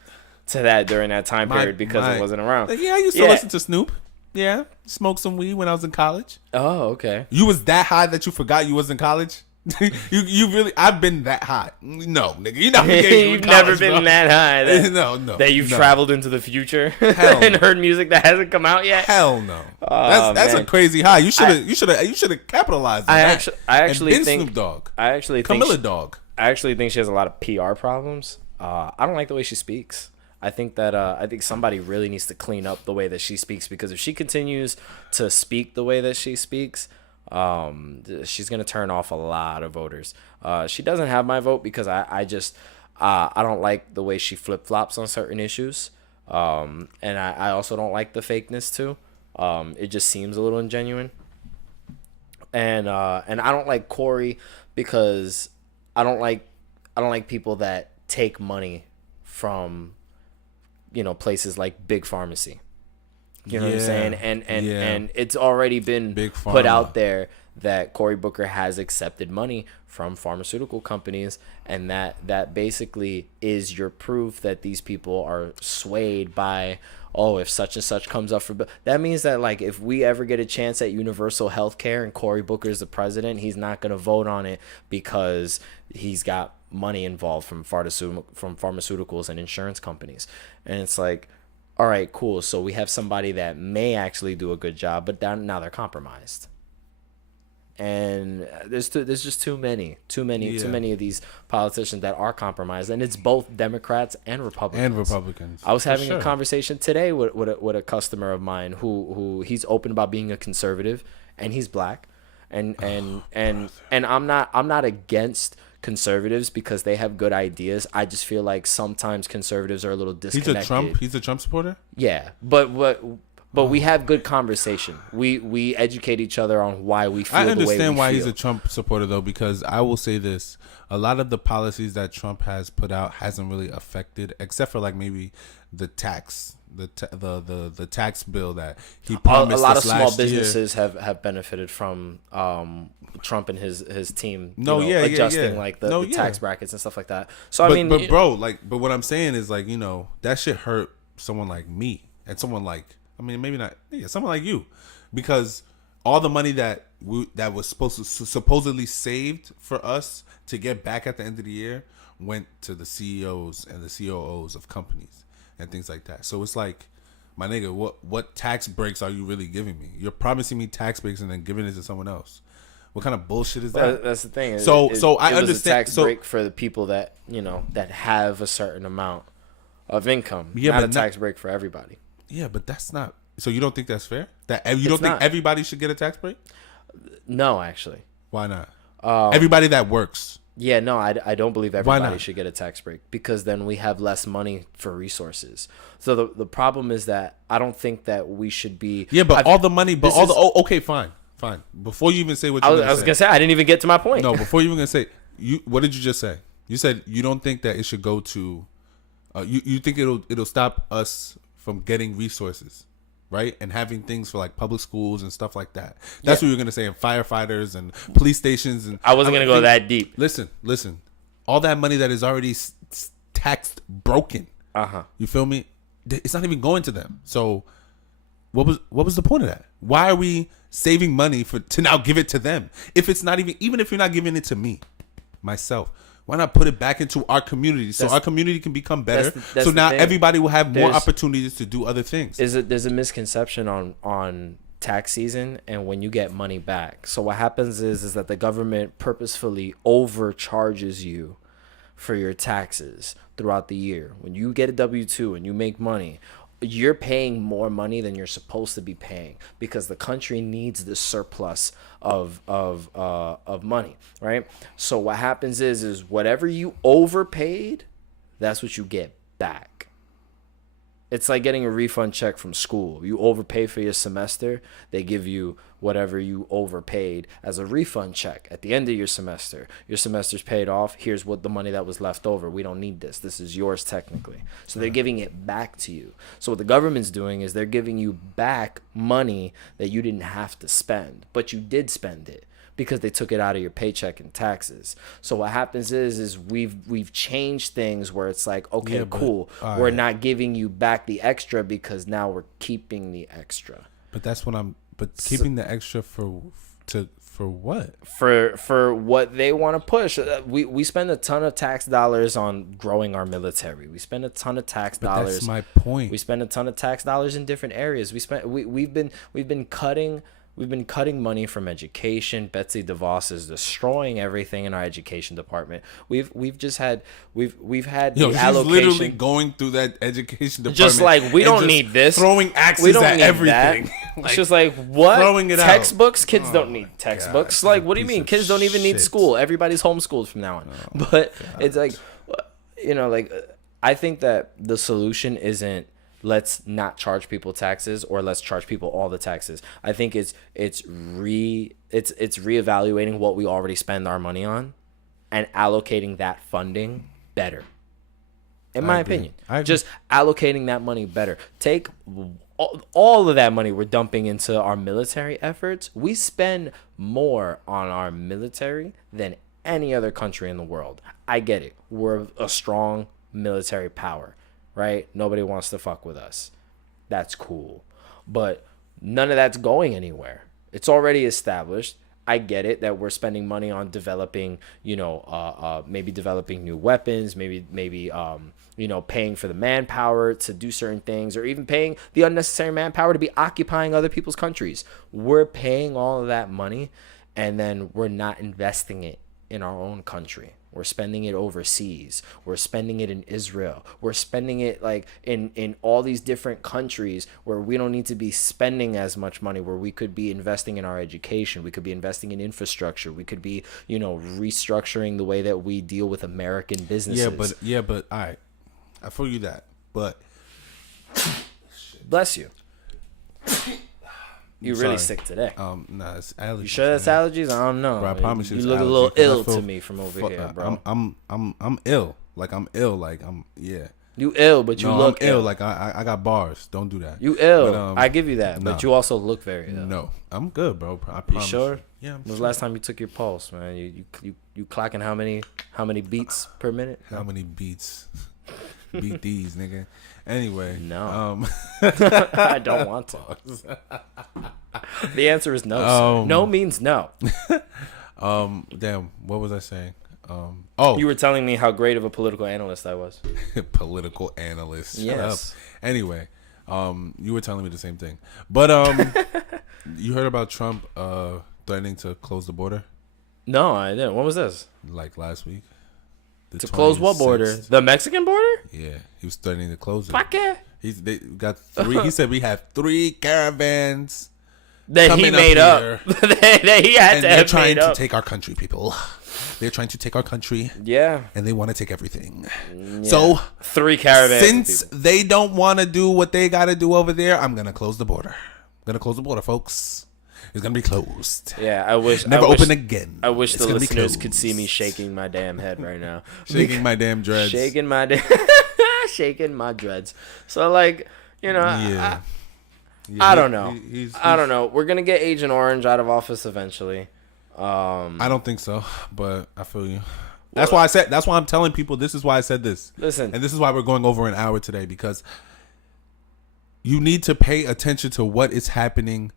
to that during that time period because it wasn't around. Like, yeah, I used to listen to Snoop. Yeah, smoked some weed when I was in college. Oh, okay. You was that high that you forgot you was in college? you really? I've been that high. No, nigga, you've never been that high. That you've traveled into the future and heard music that hasn't come out yet. Hell no. That's a crazy high. You should have capitalized on that. I actually think Snoop Dogg. I actually Camilla think Dog. I actually think she has a lot of PR problems. I don't like the way she speaks. I think somebody really needs to clean up the way that she speaks, because if she continues to speak the way that she speaks, she's gonna turn off a lot of voters. She doesn't have my vote because I don't like the way she flip flops on certain issues, and I also don't like the fakeness too. It just seems a little ingenuine, and I don't like Corey because I don't like people that take money from, you know, places like Big Pharmacy. You know what I'm saying? And it's already been put out there that Cory Booker has accepted money from pharmaceutical companies, and that basically is your proof that these people are swayed by, if such and such comes up for that means that, like, if we ever get a chance at universal health care and Cory Booker is the president, he's not going to vote on it because he's got money involved from pharmaceuticals and insurance companies. And it's like, all right, cool. So we have somebody that may actually do a good job, but now they're compromised. And there's just too many of these politicians that are compromised, and it's both Democrats and Republicans. I was having a conversation today with a customer of mine who he's open about being a conservative, and he's black, and I'm not against conservatives because they have good ideas. I just feel like sometimes conservatives are a little disconnected. He's a Trump supporter? Yeah, but we have good conversation. We educate each other on why we feel the way we feel. I understand why he's a Trump supporter, though, because I will say this. A lot of the policies that Trump has put out hasn't really affected, except for like maybe the tax bill that he promised. A lot of small businesses have benefited from Trump and his team adjusting like the tax brackets and stuff like that. So but what I'm saying is, like, you know, that shit hurt someone like me and someone like, I mean, maybe not, someone like you, because all the money that was supposedly saved for us to get back at the end of the year went to the CEOs and the COOs of companies and things like that. So it's like, my nigga, what tax breaks are you really giving me? You're promising me tax breaks and then giving it to someone else. What kind of bullshit is that? That's the thing. So I understand. It was a tax break for the people that that have a certain amount of income. Yeah, not a tax break for everybody. Yeah, but that's not. So you don't think that's fair? You don't think everybody should get a tax break? No, actually. Why not? Everybody that works. Yeah, no, I don't believe everybody should get a tax break because then we have less money for resources. So the problem is that I don't think that we should be. Yeah, but all the money, but all the okay, fine. Before you even say what I was gonna say, I didn't even get to my point. No, before you even gonna say, what did you just say? You said you don't think that it should go to. You think it'll stop us from getting resources, right? And having things for like public schools and stuff like that. That's what you were gonna say, and firefighters and police stations. And I wasn't gonna go that deep. Listen. All that money that is already taxed broken. You feel me? It's not even going to them. So what was the point of that? Why are we saving money to now give it to them? If it's not even if you're not giving it to me, myself, why not put it back into our community so our community can become better? So now everybody will have more opportunities to do other things. There's a misconception on tax season and when you get money back. So what happens is that the government purposefully overcharges you for your taxes throughout the year. When you get a W-2 and you make money, you're paying more money than you're supposed to be paying because the country needs the surplus of money, right? So what happens is whatever you overpaid, that's what you get back. It's like getting a refund check from school. You overpay for your semester, they give you whatever you overpaid as a refund check at the end of your semester. Your semester's paid off. Here's what the money that was left over. We don't need this. This is yours technically. So they're giving it back to you. So what the government's doing is they're giving you back money that you didn't have to spend, but you did spend it because they took it out of your paycheck and taxes. So what happens is we've changed things where it's like, okay, cool. We're not giving you back the extra because now we're keeping the extra. But that's what keeping the extra for what? For what they want to push. We spend a ton of tax dollars on growing our military. We spend a ton of tax dollars. That's my point. We spend a ton of tax dollars in different areas. We've been cutting money from education. Betsy DeVos is destroying everything in our education department. We've had the allocation. Literally going through that education department. Just like we don't need this. Throwing axes at everything. Like, it's just like what? Throwing it textbooks? Kids don't need textbooks. Like what do you mean? Kids don't even need school. Everybody's homeschooled from now on. But it's like, I think that the solution isn't let's not charge people taxes or let's charge people all the taxes. I think it's reevaluating what we already spend our money on and allocating that funding better. In my opinion, just allocating that money better. Take all of that money we're dumping into our military efforts. We spend more on our military than any other country in the world. I get it. We're a strong military power. Right? Nobody wants to fuck with us. That's cool. But none of that's going anywhere. It's already established. I get it that we're spending money on developing, maybe developing new weapons, maybe paying for the manpower to do certain things, or even paying the unnecessary manpower to be occupying other people's countries. We're paying all of that money, and then we're not investing it in our own country. We're spending it overseas. We're spending it in Israel. We're spending it like in all these different countries where we don't need to be spending as much money, where we could be investing in our education. We could be investing in infrastructure. We could be, restructuring the way that we deal with American businesses. Yeah, but all right. I feel you that. But bless you. You really sick today. Nah, it's allergies. You sure that's allergies? I don't know. Bro, I promise you, you look a little ill to me from over here, bro. I'm ill. Like I'm ill. Like I'm You ill, but you look I'm ill. Like I got bars. Don't do that. You ill. But, I give you that, but you also look very ill. No, I'm good, bro. I You promise. sure? Yeah. When was the last time you took your pulse, man? You clocking how many beats per minute? How many beats? Beat these, nigga. Anyway, no. I don't want to. The answer is no. Sir. No means no. Damn. What was I saying? You were telling me how great of a political analyst I was. Political analyst. Shut up. Anyway, You were telling me the same thing, but you heard about Trump threatening to close the border? No, I didn't. When was this? Like last week. To close what border? The Mexican border? Yeah, he was threatening to close it. ¿Pa qué? They got 3. He said we have 3 caravans that he made up. That he had and to they're have trying made to up. take our country, people. They're trying to take our country. Yeah. And they want to take everything. Yeah. So 3 caravans. Since they don't want to do what they got to do over there, I'm gonna close the border. I'm gonna close the border, folks. It's gonna be closed. Yeah, I wish never open again. I wish the listeners could see me shaking my damn head right now. Shaking my damn dreads. Shaking my dreads. So like, you know, yeah. I don't know. I don't know. We're gonna get Agent Orange out of office eventually. I don't think so, but I feel you. That's why I said. That's why I'm telling people. This is why I said this. Listen, and this is why we're going over an hour today, because you need to pay attention to what is happening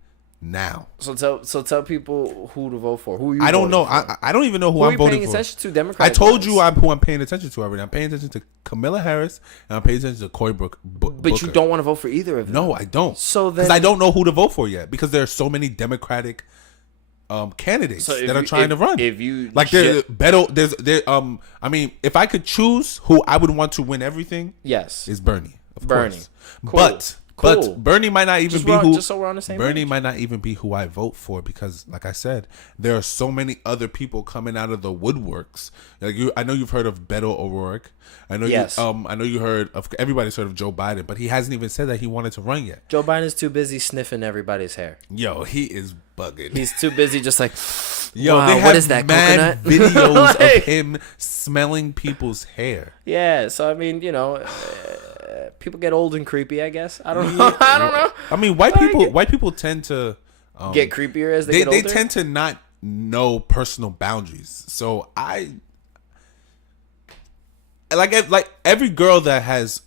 now. So tell people who to vote for. Who you? I don't know. For? I don't even know who I'm voting paying for. Attention to Democrats. I told you who I'm paying attention to already. I'm paying attention to Kamala Harris and I'm paying attention to Cory Booker. But you don't want to vote for either of them. No, I don't. So then, because I don't know who to vote for yet, because there are so many Democratic candidates that are trying to run. If you like Beto, I mean, if I could choose who I would want to win everything, yes, is Bernie. Of course. Cool. But Bernie might not even be who. Just so we're on the same Bernie page. might not even be who I vote for, because, like I said, there are so many other people coming out of the woodworks. Like I know you've heard of Beto O'Rourke. I know yes. I know you heard of. Everybody's heard of Joe Biden, but he hasn't even said that he wanted to run yet. Joe Biden's too busy sniffing everybody's hair. Yo, he is bugging. He's too busy, just like. Yo, wow, they have what is that, mad coconut? videos like, of him smelling people's hair. Yeah, so I mean, you know. People get old and creepy, I guess. I don't know. I don't know. I mean, white people tend to get creepier as they get older. They tend to not know personal boundaries. So I like every girl that has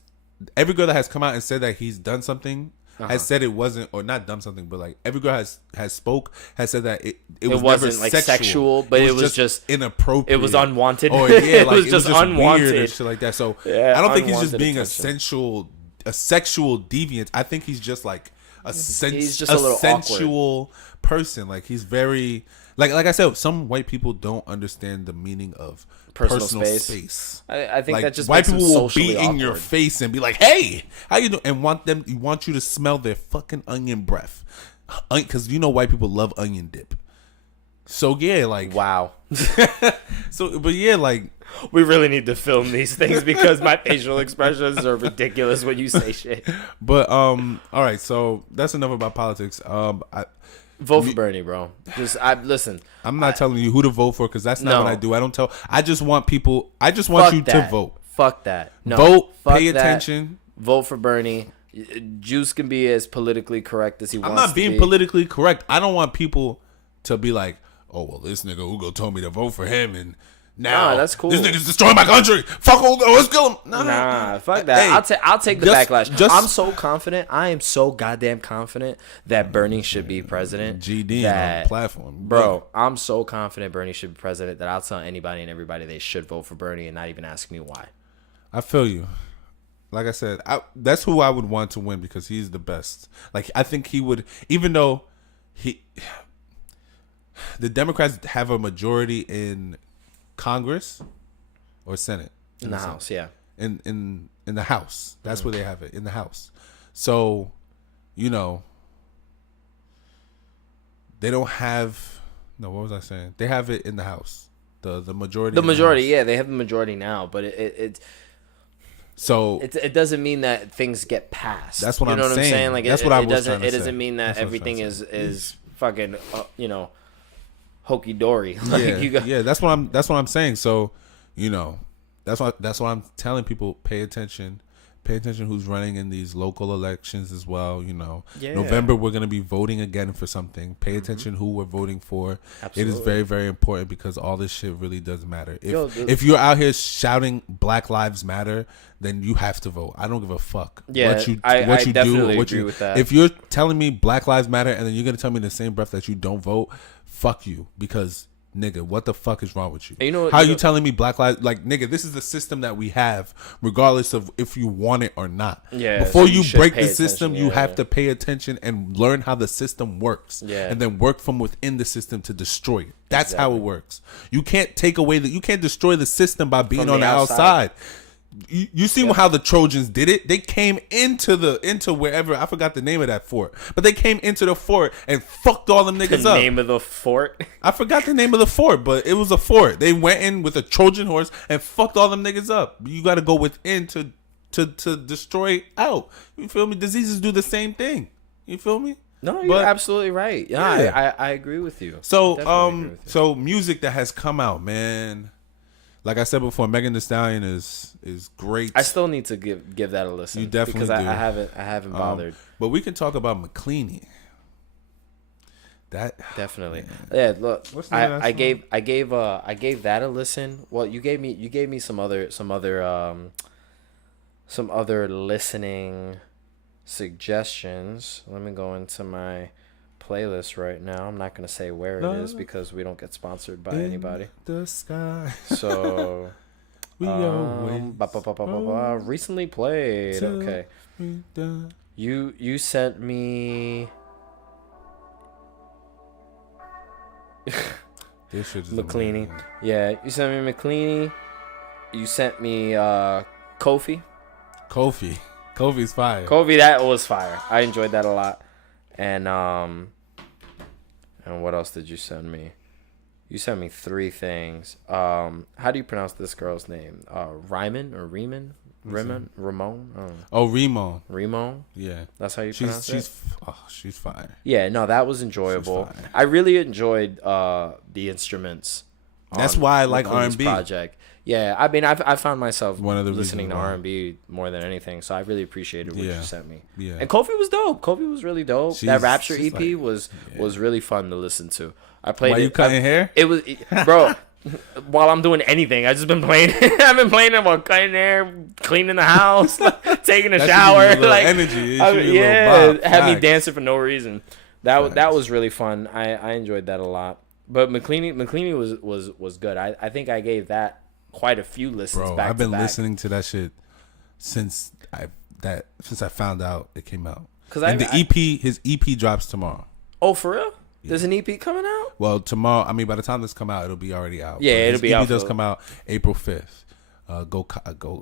come out and said that he's done something has said it wasn't, or not done something, but like every girl has said that it wasn't never like sexual, but it was just inappropriate. It was unwanted. Or yeah, it like was just unwanted weird and shit like that. So yeah, I don't think he's just being attention. a sexual deviant. I think he's just like he's just a little sensual awkward person. Like he's very like I said, some white people don't understand the meaning of personal space. I think like, that just white makes people will be awkward. in your face and be like, "Hey, how you doing?" and want you to smell their fucking onion breath, because you know white people love onion dip. So yeah, like wow. So but yeah, like we really need to film these things because my facial expressions are ridiculous when you say shit. But all right, so that's enough about politics. Vote for Bernie, bro. Listen. I'm not telling you who to vote for, because that's not what I do. I don't tell. I just want people. I just want you to vote. Fuck that. No, vote. Fuck pay that. attention. Vote for Bernie. Juice can be as politically correct as he wants. I'm not being politically correct. I don't want people to be like, "Oh well, this nigga Ugo told me to vote for him, and now that's cool. This nigga's destroying my country. Fuck Ugo, let's kill him." Nah, fuck that. Hey, I'll take the backlash. I'm so confident. I am so goddamn confident that Bernie should be president. GD on the platform, bro. I'm so confident Bernie should be president that I'll tell anybody and everybody they should vote for Bernie and not even ask me why. I feel you. Like I said, that's who I would want to win, because he's the best. Like I think he would, even though the Democrats have a majority in Congress or Senate, in the House, yeah, in the House. That's where they have it, in the House. So, you know, they don't have. No, what was I saying? They have it in the House. The majority. The majority, yeah, they have the majority now, but it doesn't mean that things get passed. That's what I'm saying. Like that's it, what I it was doesn't. trying to It say. doesn't mean that everything is fucking hokey dory. Like yeah. That's what I'm saying. So, you know, that's why I'm telling people, pay attention. Pay attention who's running in these local elections as well. You know, November we're gonna be voting again for something. Pay attention who we're voting for. Absolutely. It is very, very important, because all this shit really does matter. If you're out here shouting Black Lives Matter, then you have to vote. I don't give a fuck what you do. With that. If you're telling me Black Lives Matter and then you're gonna tell me in the same breath that you don't vote, fuck you, because Nigga, what the fuck is wrong with you? You know, how you telling me Black Lives? Like, nigga, this is the system that we have, regardless of if you want it or not. Yeah. Before you break the system, you have to pay attention and learn how the system works. Yeah. And then work from within the system to destroy it. That's how it works. You can't take away you can't destroy the system by being on the outside. You see how the Trojans did it? They came into wherever, I forgot the name of that fort, but they came into the fort and fucked all them niggas up. The name of the fort? I forgot the name of the fort, but it was a fort. They went in with a Trojan horse and fucked all them niggas up. You got to go within to destroy out. You feel me? Diseases do the same thing. You feel me? No, you're absolutely right. Yeah, I agree with you. So so music that has come out, man. Like I said before, Megan Thee Stallion is great. I still need to give that a listen. You definitely because do. I haven't bothered. But we can talk about McCleany. That definitely. Man. Yeah, look, I gave that a listen. Well, you gave me some other listening suggestions. Let me go into my playlist right now. I'm not gonna say where it is because we don't get sponsored by anybody. The sky. So we recently played. Okay. You sent me this shit is McCleany. amazing. Yeah, you sent me McCleany. You sent me Kofi. Kofi's fire. Kofi, that was fire. I enjoyed that a lot. And what else did you send me? You sent me 3 things. How do you pronounce this girl's name? Ryman or Riemann? Ramon? Oh, Ramon? Yeah. That's how you pronounce it? She's fire. Yeah, no, that was enjoyable. I really enjoyed the instruments. That's why I like R&B. Project. Yeah, I mean, I found myself listening to R&B more than anything, so I really appreciated what you sent me. Yeah. And Kofi was dope. Kofi was really dope. That Rapture EP was really fun to listen to. I played While you cutting hair? It was, bro, while I'm doing anything. I just been playing. I've been playing it while cutting hair, cleaning the house, taking a shower. Like energy. Had me dancing for no reason. That was really fun. I enjoyed that a lot. But McCleany was good. I think I gave that quite a few listens. Bro, back I've been to back. listening to that shit since I found out it came out. His EP drops tomorrow. Oh, for real? Yeah. There's an EP coming out? Well, tomorrow. I mean, by the time this come out, it'll be already out. Yeah, it'll be out. EP does come out April 5th. Go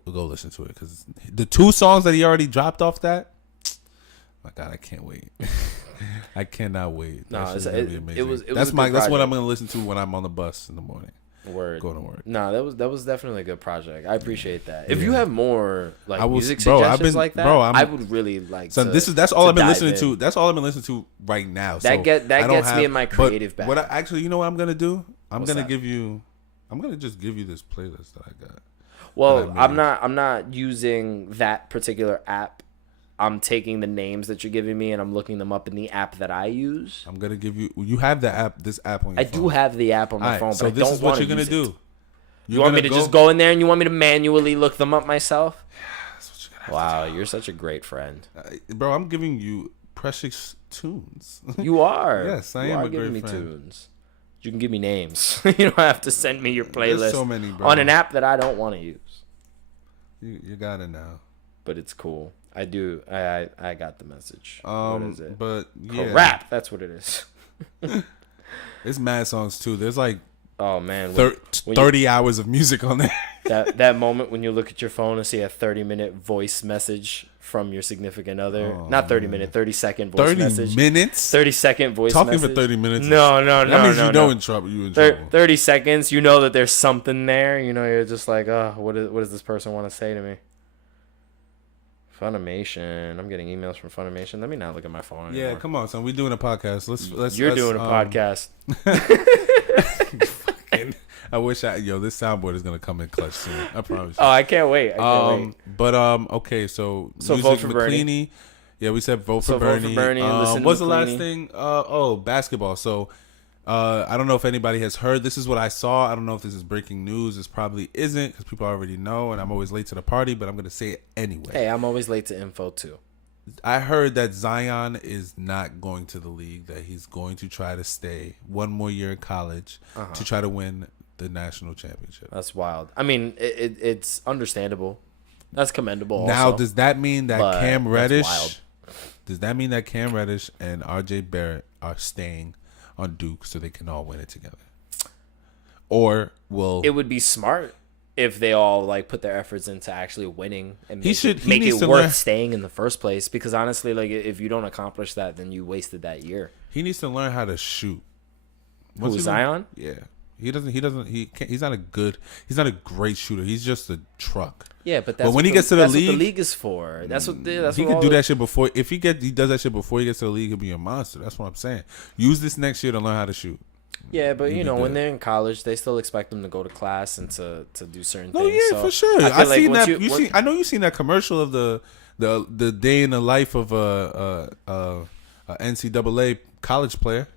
listen to it because the 2 songs that he already dropped off that. My God, I can't wait. I cannot wait. No, it's amazing. That's what I'm gonna listen to when I'm on the bus in the morning. Word. Going to work. No, that was definitely a good project. I appreciate that. If you have more music suggestions like that, I would really like. So that's all I've been listening to. That's all I've been listening to right now. That gets me in my creative bag. You know what I'm gonna do? I'm gonna just give you this playlist that I got. Well, I'm not using that particular app. I'm taking the names that you're giving me and I'm looking them up in the app that I use. I'm gonna give you. You have this app on your phone. I do have the app on my phone, but I don't want to use it. So this is what you're gonna do. You want me to just go in there and you want me to manually look them up myself? Yeah, that's what you're gonna have to do. You're such a great friend, bro. I'm giving you precious tunes. You are. Yes, I am a great friend. You can give me tunes. You can give me names. You don't have to send me your playlist. There's so many, bro. On an app that I don't want to use. You got it now. But it's cool. I do. I got the message. What is it? But yeah, rap. That's what it is. It's mad songs too. There's like 30 hours of music on there. that moment when you look at your phone and see a 30-minute voice message from your significant other. Not 30-minute, 30-second voice 30 message. 30 minutes? 30-second voice Talking message. for 30 minutes. No. That means you know in trouble. You in trouble. 30 seconds. You know that there's something there. You know, you're just like, what does this person want to say to me? Funimation. I'm getting emails from Funimation. Let me not look at my phone anymore. Yeah, come on, son. We're doing a podcast. Let's. You're doing a podcast. I wish this soundboard is gonna come in clutch soon. I promise you. Oh, I can't wait. But okay, so music, vote for Bernie. Yeah, we said vote for Bernie. Vote for Bernie. What's the last thing? Basketball. So I don't know if anybody has heard. This is what I saw. I don't know if this is breaking news. This probably isn't because people already know, and I'm always late to the party, but I'm gonna say it anyway. Hey, I'm always late to info too. I heard that Zion is not going to the league, that he's going to try to stay one more year in college to try to win the national championship. That's wild. I mean, it's understandable. That's commendable. Now, also, does that mean that Cam Reddish? wild. Does that mean that Cam Reddish and R.J. Barrett are staying on Duke so they can all win it together? Or will it would be smart if they all like put their efforts into actually winning and make needs it to worth learn. staying in the first place? Because honestly, like if you don't accomplish that, then you wasted that year. He needs to learn how to shoot. Who, Zion? Yeah. He's not a great shooter. He's just a truck. Yeah, but that's when he gets to the league, what the league is for. That's what he could do that shit before. If he does that shit before he gets to the league, he'll be a monster. That's what I'm saying. Use this next year to learn how to shoot. Yeah, but when they're in college, they still expect them to go to class and to do certain things. Oh yeah, so for sure. I seen that. I know you've seen that commercial of the day in the life of a NCAA college player.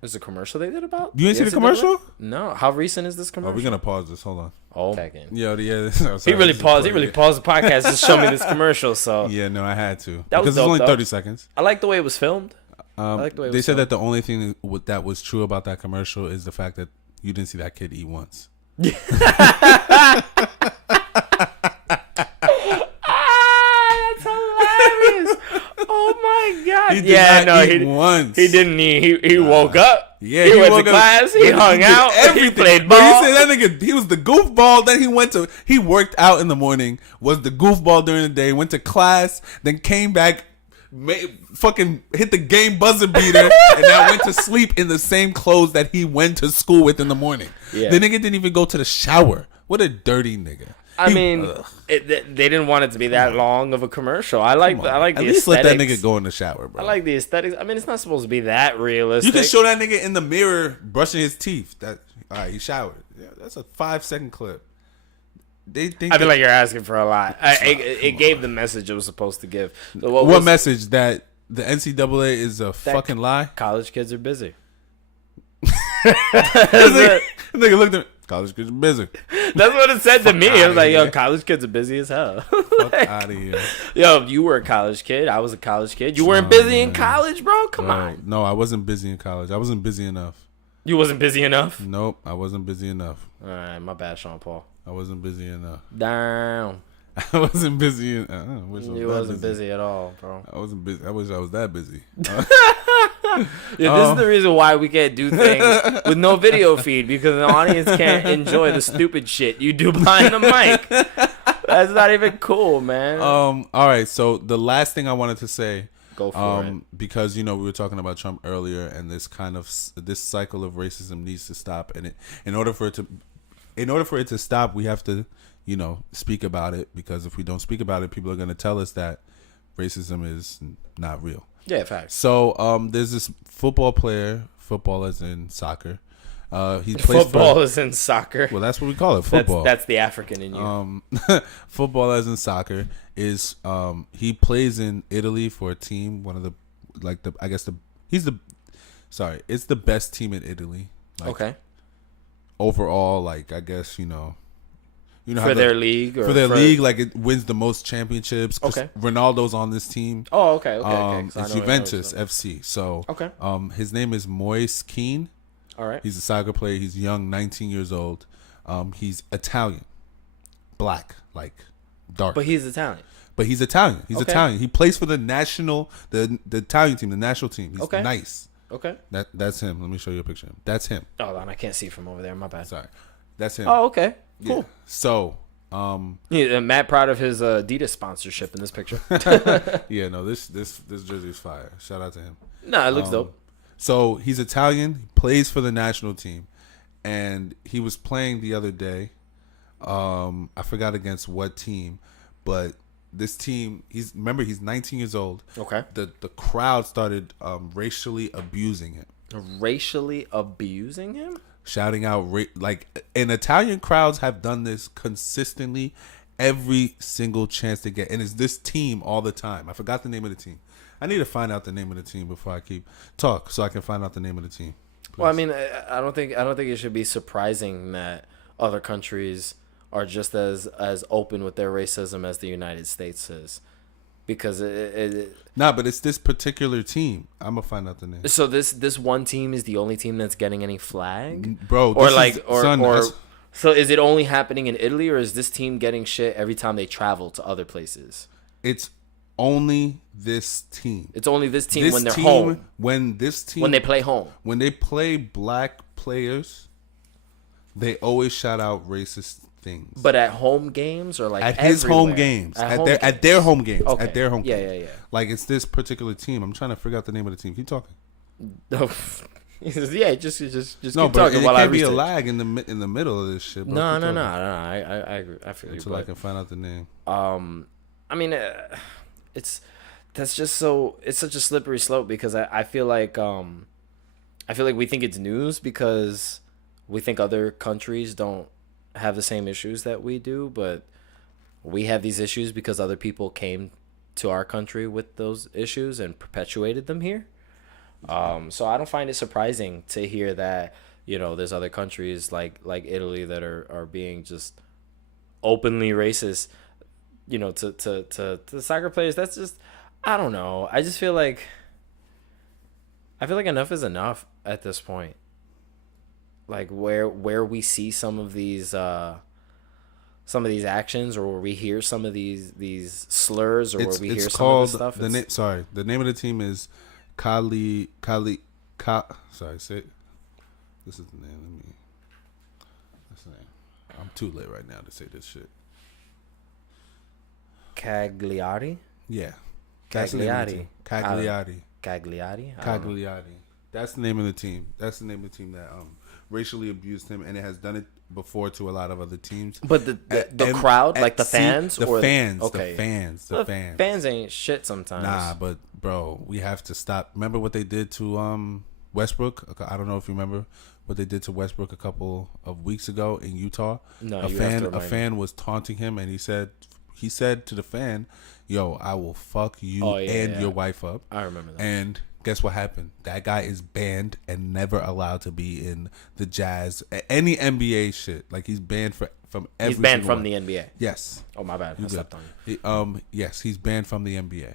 There's a commercial they did about. You ain't see the commercial? No. How recent is this commercial? We're gonna pause this. Hold on. Oh, second. Yeah. He really paused the podcast to show me this commercial. So yeah, no, I had to that was because it's only dope, 30 seconds. I like the way it was filmed. They said that the only thing that was true about that commercial is the fact that you didn't see that kid eat once. That's hilarious. Oh my god. He did not eat once. He didn't eat. He woke up. Yeah, he went to class. He hung out. He played ball. But you said that nigga, he was the goofball. Then he worked out in the morning, was the goofball during the day, went to class, then came back, fucking hit the game buzzer beater, and then went to sleep in the same clothes that he went to school with in the morning. Yeah. The nigga didn't even go to the shower. What a dirty nigga. They didn't want it to be that long of a commercial. I like the aesthetics. At least let that nigga go in the shower, bro. I like the aesthetics. I mean, it's not supposed to be that realistic. You can show that nigga in the mirror brushing his teeth. All right, he showered. Yeah, that's a 5-second clip. I feel like you're asking for a lot. It gave the message it was supposed to give. What message? That the NCAA is a fucking lie? College kids are busy. Nigga looked at me. College kids are busy. That's what it said to me. It was like, yo, college kids are busy as hell. Fuck out of here. Yo, you were a college kid. I was a college kid. You weren't busy in college, bro? Come on. No, I wasn't busy in college. I wasn't busy enough. You wasn't busy enough? Nope, I wasn't busy enough. All right, my bad, Sean Paul. I wasn't busy enough. Damn. I wasn't busy. You wasn't busy at all, bro. I wasn't busy. I wish I was that busy. Yeah, this is the reason why we can't do things with no video feed, because the audience can't enjoy the stupid shit you do behind the mic. That's not even cool, man. All right, so the last thing I wanted to say, go for it, because we were talking about Trump earlier, and this cycle of racism needs to stop, and in order for it to stop, we have to speak about it, because if we don't speak about it, people are going to tell us that racism is not real. Yeah, facts. So there's this football as in soccer. He plays football as in soccer. Well, that's what we call it, football. That's the African in you. Football as in soccer is he plays in Italy for a team, one of the it's the best team in Italy. Okay. Overall, I guess for their league, like it wins the most championships. Okay. Ronaldo's on this team. Oh, okay. It's Juventus FC. So okay. His name is Moise Kean. All right. He's a soccer player. He's young, 19 years old. He's Italian, black, dark. But he's Italian. He's Italian. He plays for the Italian team, the national team. He's nice. Okay. That's him. Let me show you a picture of him. That's him. Oh, I can't see from over there. My bad. Sorry. That's him. Oh, okay. Cool. Yeah. So, Matt proud of his Adidas sponsorship in this picture. Yeah, no, this jersey is fire. Shout out to him. No, it looks dope. So he's Italian. He plays for the national team, and he was playing the other day. I forgot against what team, but this team. He's 19 years old. Okay. The crowd started racially abusing him. Racially abusing him? Shouting out, and Italian crowds have done this consistently every single chance they get, and it's this team all the time. I forgot the name of the team. I need to find out the name of the team before I talk, so I can find out the name of the team. Please. Well, I mean, I don't think it should be surprising that other countries are just as open with their racism as the United States is. because but it's this particular team. I'm gonna find out the name. So this one team is the only team that's getting any flag, bro. So is it only happening in Italy, or is this team getting shit every time they travel to other places? It's only this team. It's only this team when they're home. When they play home. When they play black players, they always shout out racist things. But at home games or like at his home games, at their home games, okay. at their home games. Yeah. Like it's this particular team. I'm trying to figure out the name of the team. Keep talking. Yeah, just keep but talking while I research. It can't be a lag in the middle of this shit. Bro. No. I agree. I feel you. Until I can find out the name. I mean, it's such a slippery slope because I feel like we think it's news because we think other countries don't have the same issues that we do, but we have these issues because other people came to our country with those issues and perpetuated them here. So I don't find it surprising to hear that, there's other countries like Italy that are being just openly racist, to soccer players. That's just, I don't know. I just feel like enough is enough at this point. Like where we see some of these actions, or where we hear some of these slurs, or where we hear some of this stuff. The name of the team is Sorry, say it. This is the name. That's the name. I'm too late right now to say this shit. Cagliari? Yeah. Cagliari. Cagliari. That's the name of the team. That's the name of the team that racially abused him, and it has done it before to a lot of other teams. But the crowd, like the fans? The fans. The fans ain't shit sometimes. Nah, but bro, we have to stop. Remember what they did to Westbrook? I don't know if you remember what they did to Westbrook a couple of weeks ago in Utah. No, a fan was taunting him, and he said to the fan, "Yo, I will fuck you your wife up." I remember that. And guess what happened? That guy is banned and never allowed to be in the Jazz, any NBA shit. Like he's banned from every. He's banned from the NBA. Yes. Oh my bad. I stepped on you. Yes, he's banned from the NBA.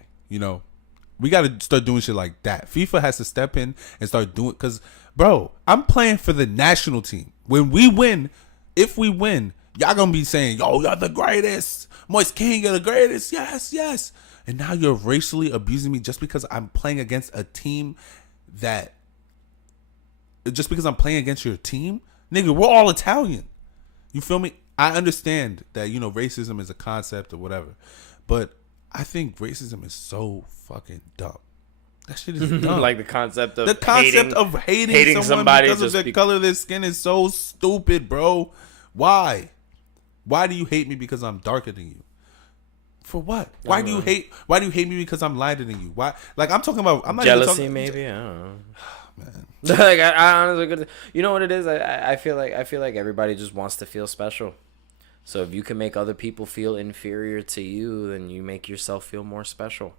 We got to start doing shit like that. FIFA has to step in and start doing, because, bro, I'm playing for the national team. When we win, if we win, y'all gonna be saying, "Yo, you're the greatest. Moise Kean, you're the greatest." Yes. And now you're racially abusing me just because I'm playing against a team just because I'm playing against your team? Nigga, we're all Italian. You feel me? I understand that, racism is a concept or whatever. But I think racism is so fucking dumb. That shit is dumb. Like the concept of hating somebody because of the color of their skin is so stupid, bro. Why? Why do you hate me because I'm darker than you? For what? Why do you hate me because I'm lighter than you? Why? Like I'm talking about. I'm not jealousy, even maybe. I don't know. Man. Like I honestly, you know what it is? I feel like everybody just wants to feel special. So if you can make other people feel inferior to you, then you make yourself feel more special.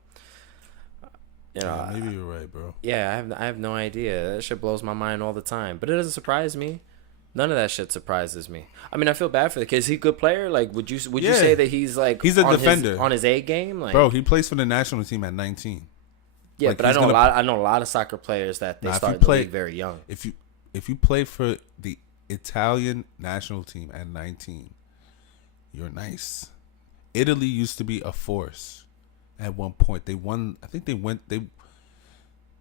Maybe you're right, bro. Yeah, I have no idea. That shit blows my mind all the time. But it doesn't surprise me. None of that shit surprises me. I mean, I feel bad for the kid. Is he a good player? Like, would you say that he's a defender on his A game? Like, bro, he plays for the national team at 19. Yeah, but I know a lot of soccer players that they start the league very young. If you play for the Italian national team at 19, you're nice. Italy used to be a force at one point. They won. I think they went. Did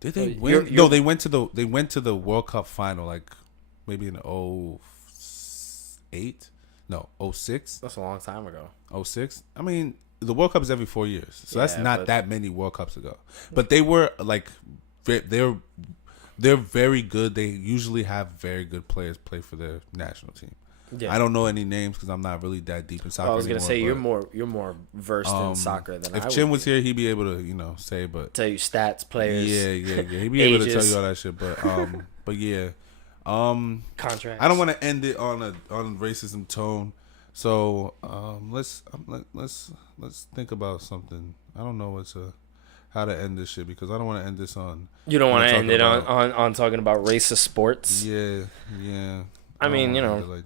they win? No, they went to the World Cup final, like maybe in 08? No, 06. That's a long time ago. 06. I mean, the World Cup is every 4 years, so that's not that many World Cups ago. But they were like, they're very good. They usually have very good players play for their national team. Yeah. I don't know any names because I'm not really that deep in soccer. I was gonna say you're more versed in soccer than I would. If Chin was here, he'd be able to say, but tell you stats, players. Yeah. He'd be able to tell you all that shit. But but yeah, contracts. I don't want to end it on a racism tone. So let's think about something. I don't know how to end this shit because I don't want to end this on. You don't want to end it on talking about racist sports. Yeah. I mean, like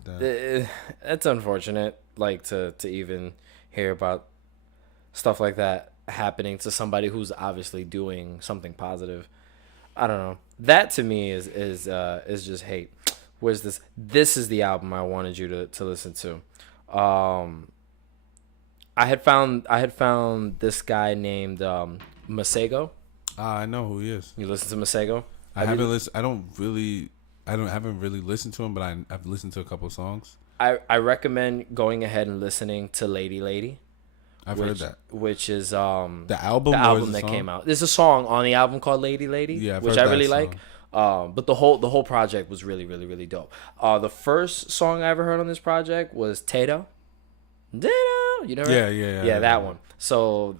it's unfortunate, like to even hear about stuff like that happening to somebody who's obviously doing something positive. I don't know. That to me is just hate. Where's this? This is the album I wanted you to listen to. I had found this guy named Masego. I know who he is. You listen to Masego? I haven't listened. I haven't really listened to him, but I've listened to a couple of songs. I recommend going ahead and listening to Lady Lady. I've heard that. Which is the album that came out. There's a song on the album called Lady Lady, yeah, which I really like. But the whole project was really, really, really dope. The first song I ever heard on this project was Tato. You know, right? Yeah, that one. So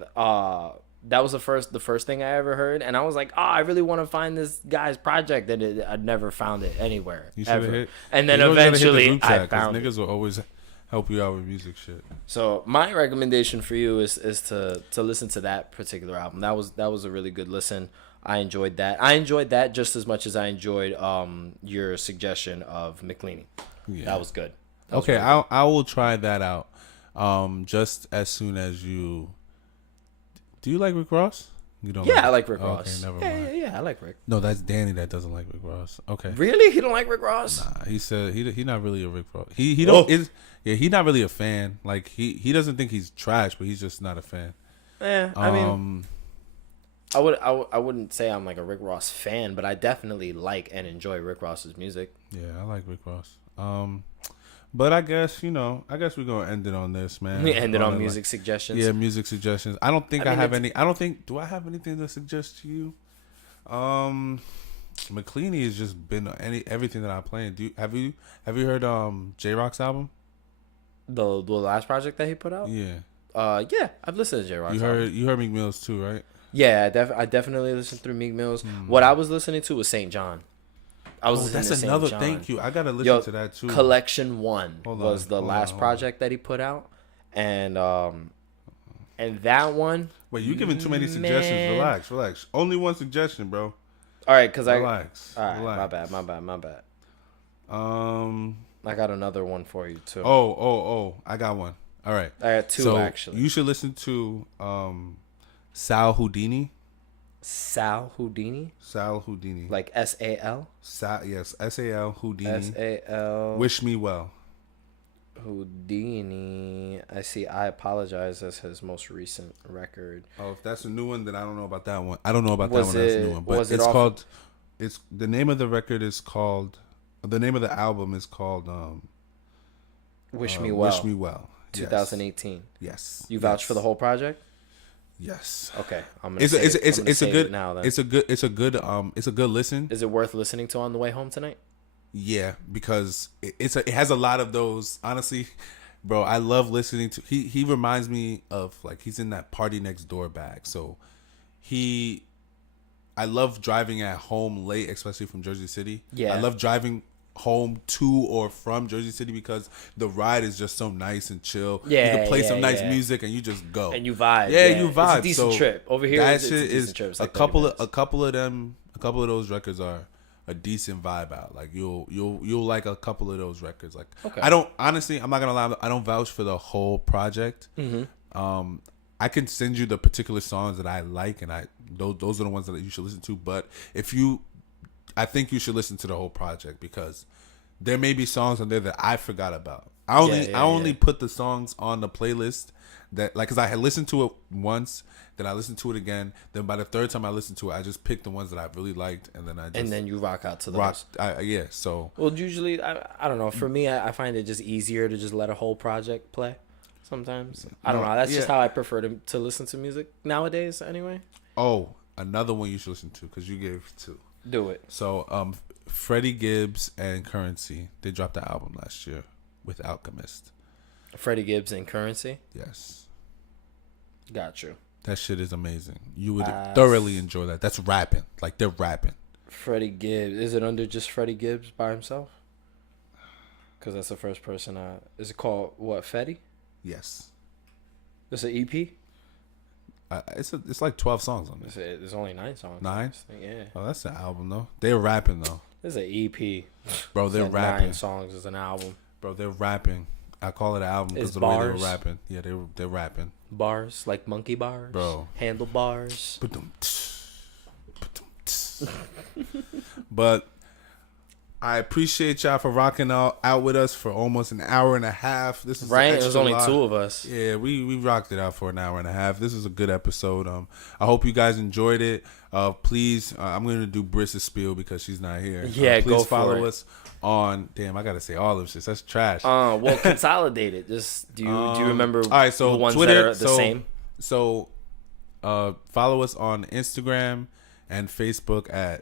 that was the first thing I ever heard, and I was like, I really want to find this guy's project, and I'd never found it anywhere ever. And then eventually I found it. Niggas will always help you out with music shit. So my recommendation for you is to listen to that particular album. That was a really good listen. I enjoyed that. I enjoyed that just as much as I enjoyed your suggestion of McLeany. Yeah. That was good. Okay, really I will try that out. Just as soon as you. Do you like Rick Ross? You don't? Yeah, I like Rick Ross. Okay, never mind. Yeah, I like Rick. No, that's Danny that doesn't like Rick Ross. Okay. Really? He don't like Rick Ross? Nah, he said he not really a Rick Ross. He don't is he's not really a fan. Like he doesn't think he's trash, but he's just not a fan. Yeah, I mean, I wouldn't say I'm like a Rick Ross fan, but I definitely like and enjoy Rick Ross's music. Yeah, I like Rick Ross. But I guess we're gonna end it on this, man. We end it on music suggestions. Yeah, music suggestions. I don't think I have any. I don't think. Do I have anything to suggest to you? McLeany has just been everything that I play. Have you heard J Rock's album? The last project that he put out? Yeah. Yeah, I've listened to J Rock's album. You heard Meek Mill's too, right? Yeah, I definitely listened through Meek Mill's. What I was listening to was St. John. That's another. Thank you. I gotta listen to that too. Collection 1 was the last project that he put out, and that one. Wait, you giving too many suggestions? Relax. Only one suggestion, bro. All right, cause relax. All right, relax. My bad. I got another one for you too. Oh, I got one. All right, I got two actually. You should listen to Sal Houdini. Sal Houdini? Like S-A-L? Yes, S-A-L Houdini. S-A-L. Wish Me Well. Houdini. I see. I Apologize as his most recent record. Oh, if that's a new one, then I don't know about that one. That's a new one. But it's called. It's the name of the record is called. The name of the album is called. Wish Me Well. Wish Me Well. 2018. Yes. You vouch for the whole project? Yes. Okay. It's a good listen. Is it worth listening to on the way home tonight? Yeah, because it has a lot of those. Honestly, bro, I love listening to. He reminds me of like he's in that Party Next Door bag. So I love driving at home late, especially from Jersey City. Yeah, I love driving home to or from Jersey City because the ride is just so nice and chill. Yeah, you can play some nice music and you just go and you vibe. Yeah, you vibe. It's a decent trip over here. That shit is a couple of those records are a decent vibe out. Like you'll like a couple of those records. Like okay. I'm not gonna lie, I don't vouch for the whole project. Mm-hmm. I can send you the particular songs that I like, and those are the ones that you should listen to. But I think you should listen to the whole project because there may be songs on there that I forgot about. I only put the songs on the playlist that because I had listened to it once, then I listened to it again. Then by the third time I listened to it, I just picked the ones that I really liked, and then you rock out to those. So well, usually I don't know. For me, I find it just easier to just let a whole project play. Sometimes I don't know. That's just how I prefer to listen to music nowadays. Anyway. Oh, another one you should listen to because you gave two. Do it. So, Freddie Gibbs and Currency, they dropped the album last year with Alchemist. Freddie Gibbs and Currency? Yes. Got you. That shit is amazing. You would thoroughly enjoy that. That's rapping. Like, they're rapping. Freddie Gibbs. Is it under just Freddie Gibbs by himself? Because that's the first person Is it called, what, Fetty? Yes. It's an EP? It's like 12 songs on it. There's only 9 songs. 9? Yeah. Oh, that's an album though. They're rapping though. This is an EP. Bro, they're rapping. 9 songs is an album. Bro, they're rapping. I call it an album because of the way they were rapping. Yeah, they're rapping. bars, like monkey bars, bro. Handlebars. But I appreciate y'all for rocking out with us for almost an hour and a half. This is right. It was only two of us. Yeah, we rocked it out for an hour and a half. This is a good episode. I hope you guys enjoyed it. Please, I'm gonna do Briss's spiel because she's not here. Yeah, please go follow us on. Damn, I gotta say all of this. That's trash. Well, consolidate it. Just do you remember? All right, so the ones Twitter, that are the same. So, follow us on Instagram and Facebook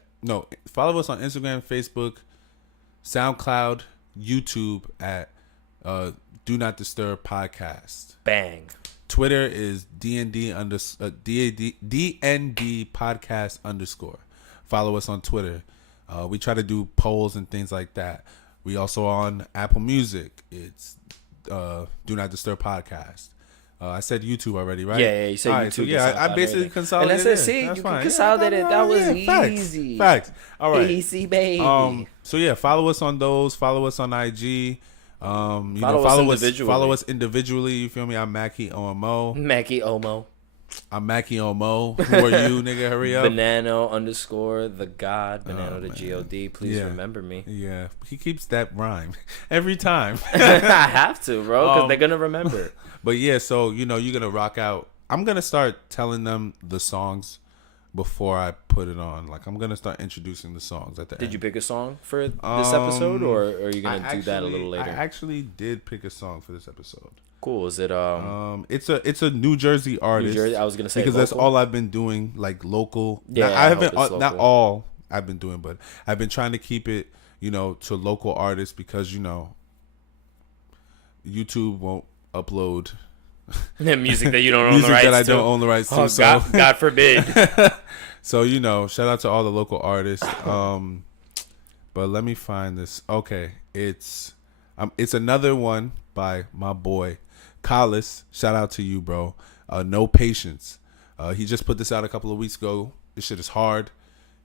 follow us on Instagram, Facebook, SoundCloud, YouTube at Do Not Disturb Podcast. Bang. Twitter is DND podcast _. Follow us on Twitter. We try to do polls and things like that. We also on Apple Music. It's Do Not Disturb Podcast. I said YouTube already, right? Yeah, you said YouTube. So yeah, I basically consolidated. And that's it. See, you consolidated. That was easy. Facts. All right. Easy, baby. So yeah, follow us on those. Follow us on IG. Follow us individually. You feel me? I'm Macky OMO. Macky Omo. I'm Macky Omo. Who are you, nigga? Hurry up. Banano _ the God. Banano the God. Please remember me. Yeah, he keeps that rhyme every time. I have to, bro, because they're gonna remember. But yeah, so you're gonna rock out. I'm gonna start telling them the songs before I put it on. Like I'm gonna start introducing the songs at the end. Did you pick a song for this episode, or are you gonna do that a little later? I actually did pick a song for this episode. Cool. Is it it's a New Jersey artist. New Jersey. I was gonna say because local? that's all I've been doing, like local. Yeah, I haven't not all I've been doing, but I've been trying to keep it, to local artists because YouTube won't upload music that you don't own the music rights that I to. don't own the rights to. Oh, So God forbid. So shout out to all the local artists. But let me find this. Okay, it's another one by my boy Colis. Shout out to you, bro. No Patience. He just put this out a couple of weeks ago. This shit is hard.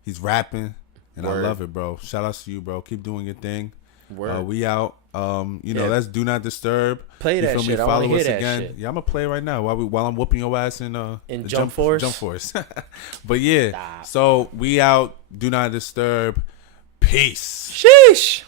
He's rapping, and Word. I love it, bro. Shout out to you, bro. Keep doing your thing. Word. We out. That's Do Not Disturb. Play that shit. I want to hear that shit. Yeah, I'm gonna play it right now while I'm whooping your ass in Jump Force. Jump Force. But yeah, so we out. Do Not Disturb. Peace. Sheesh.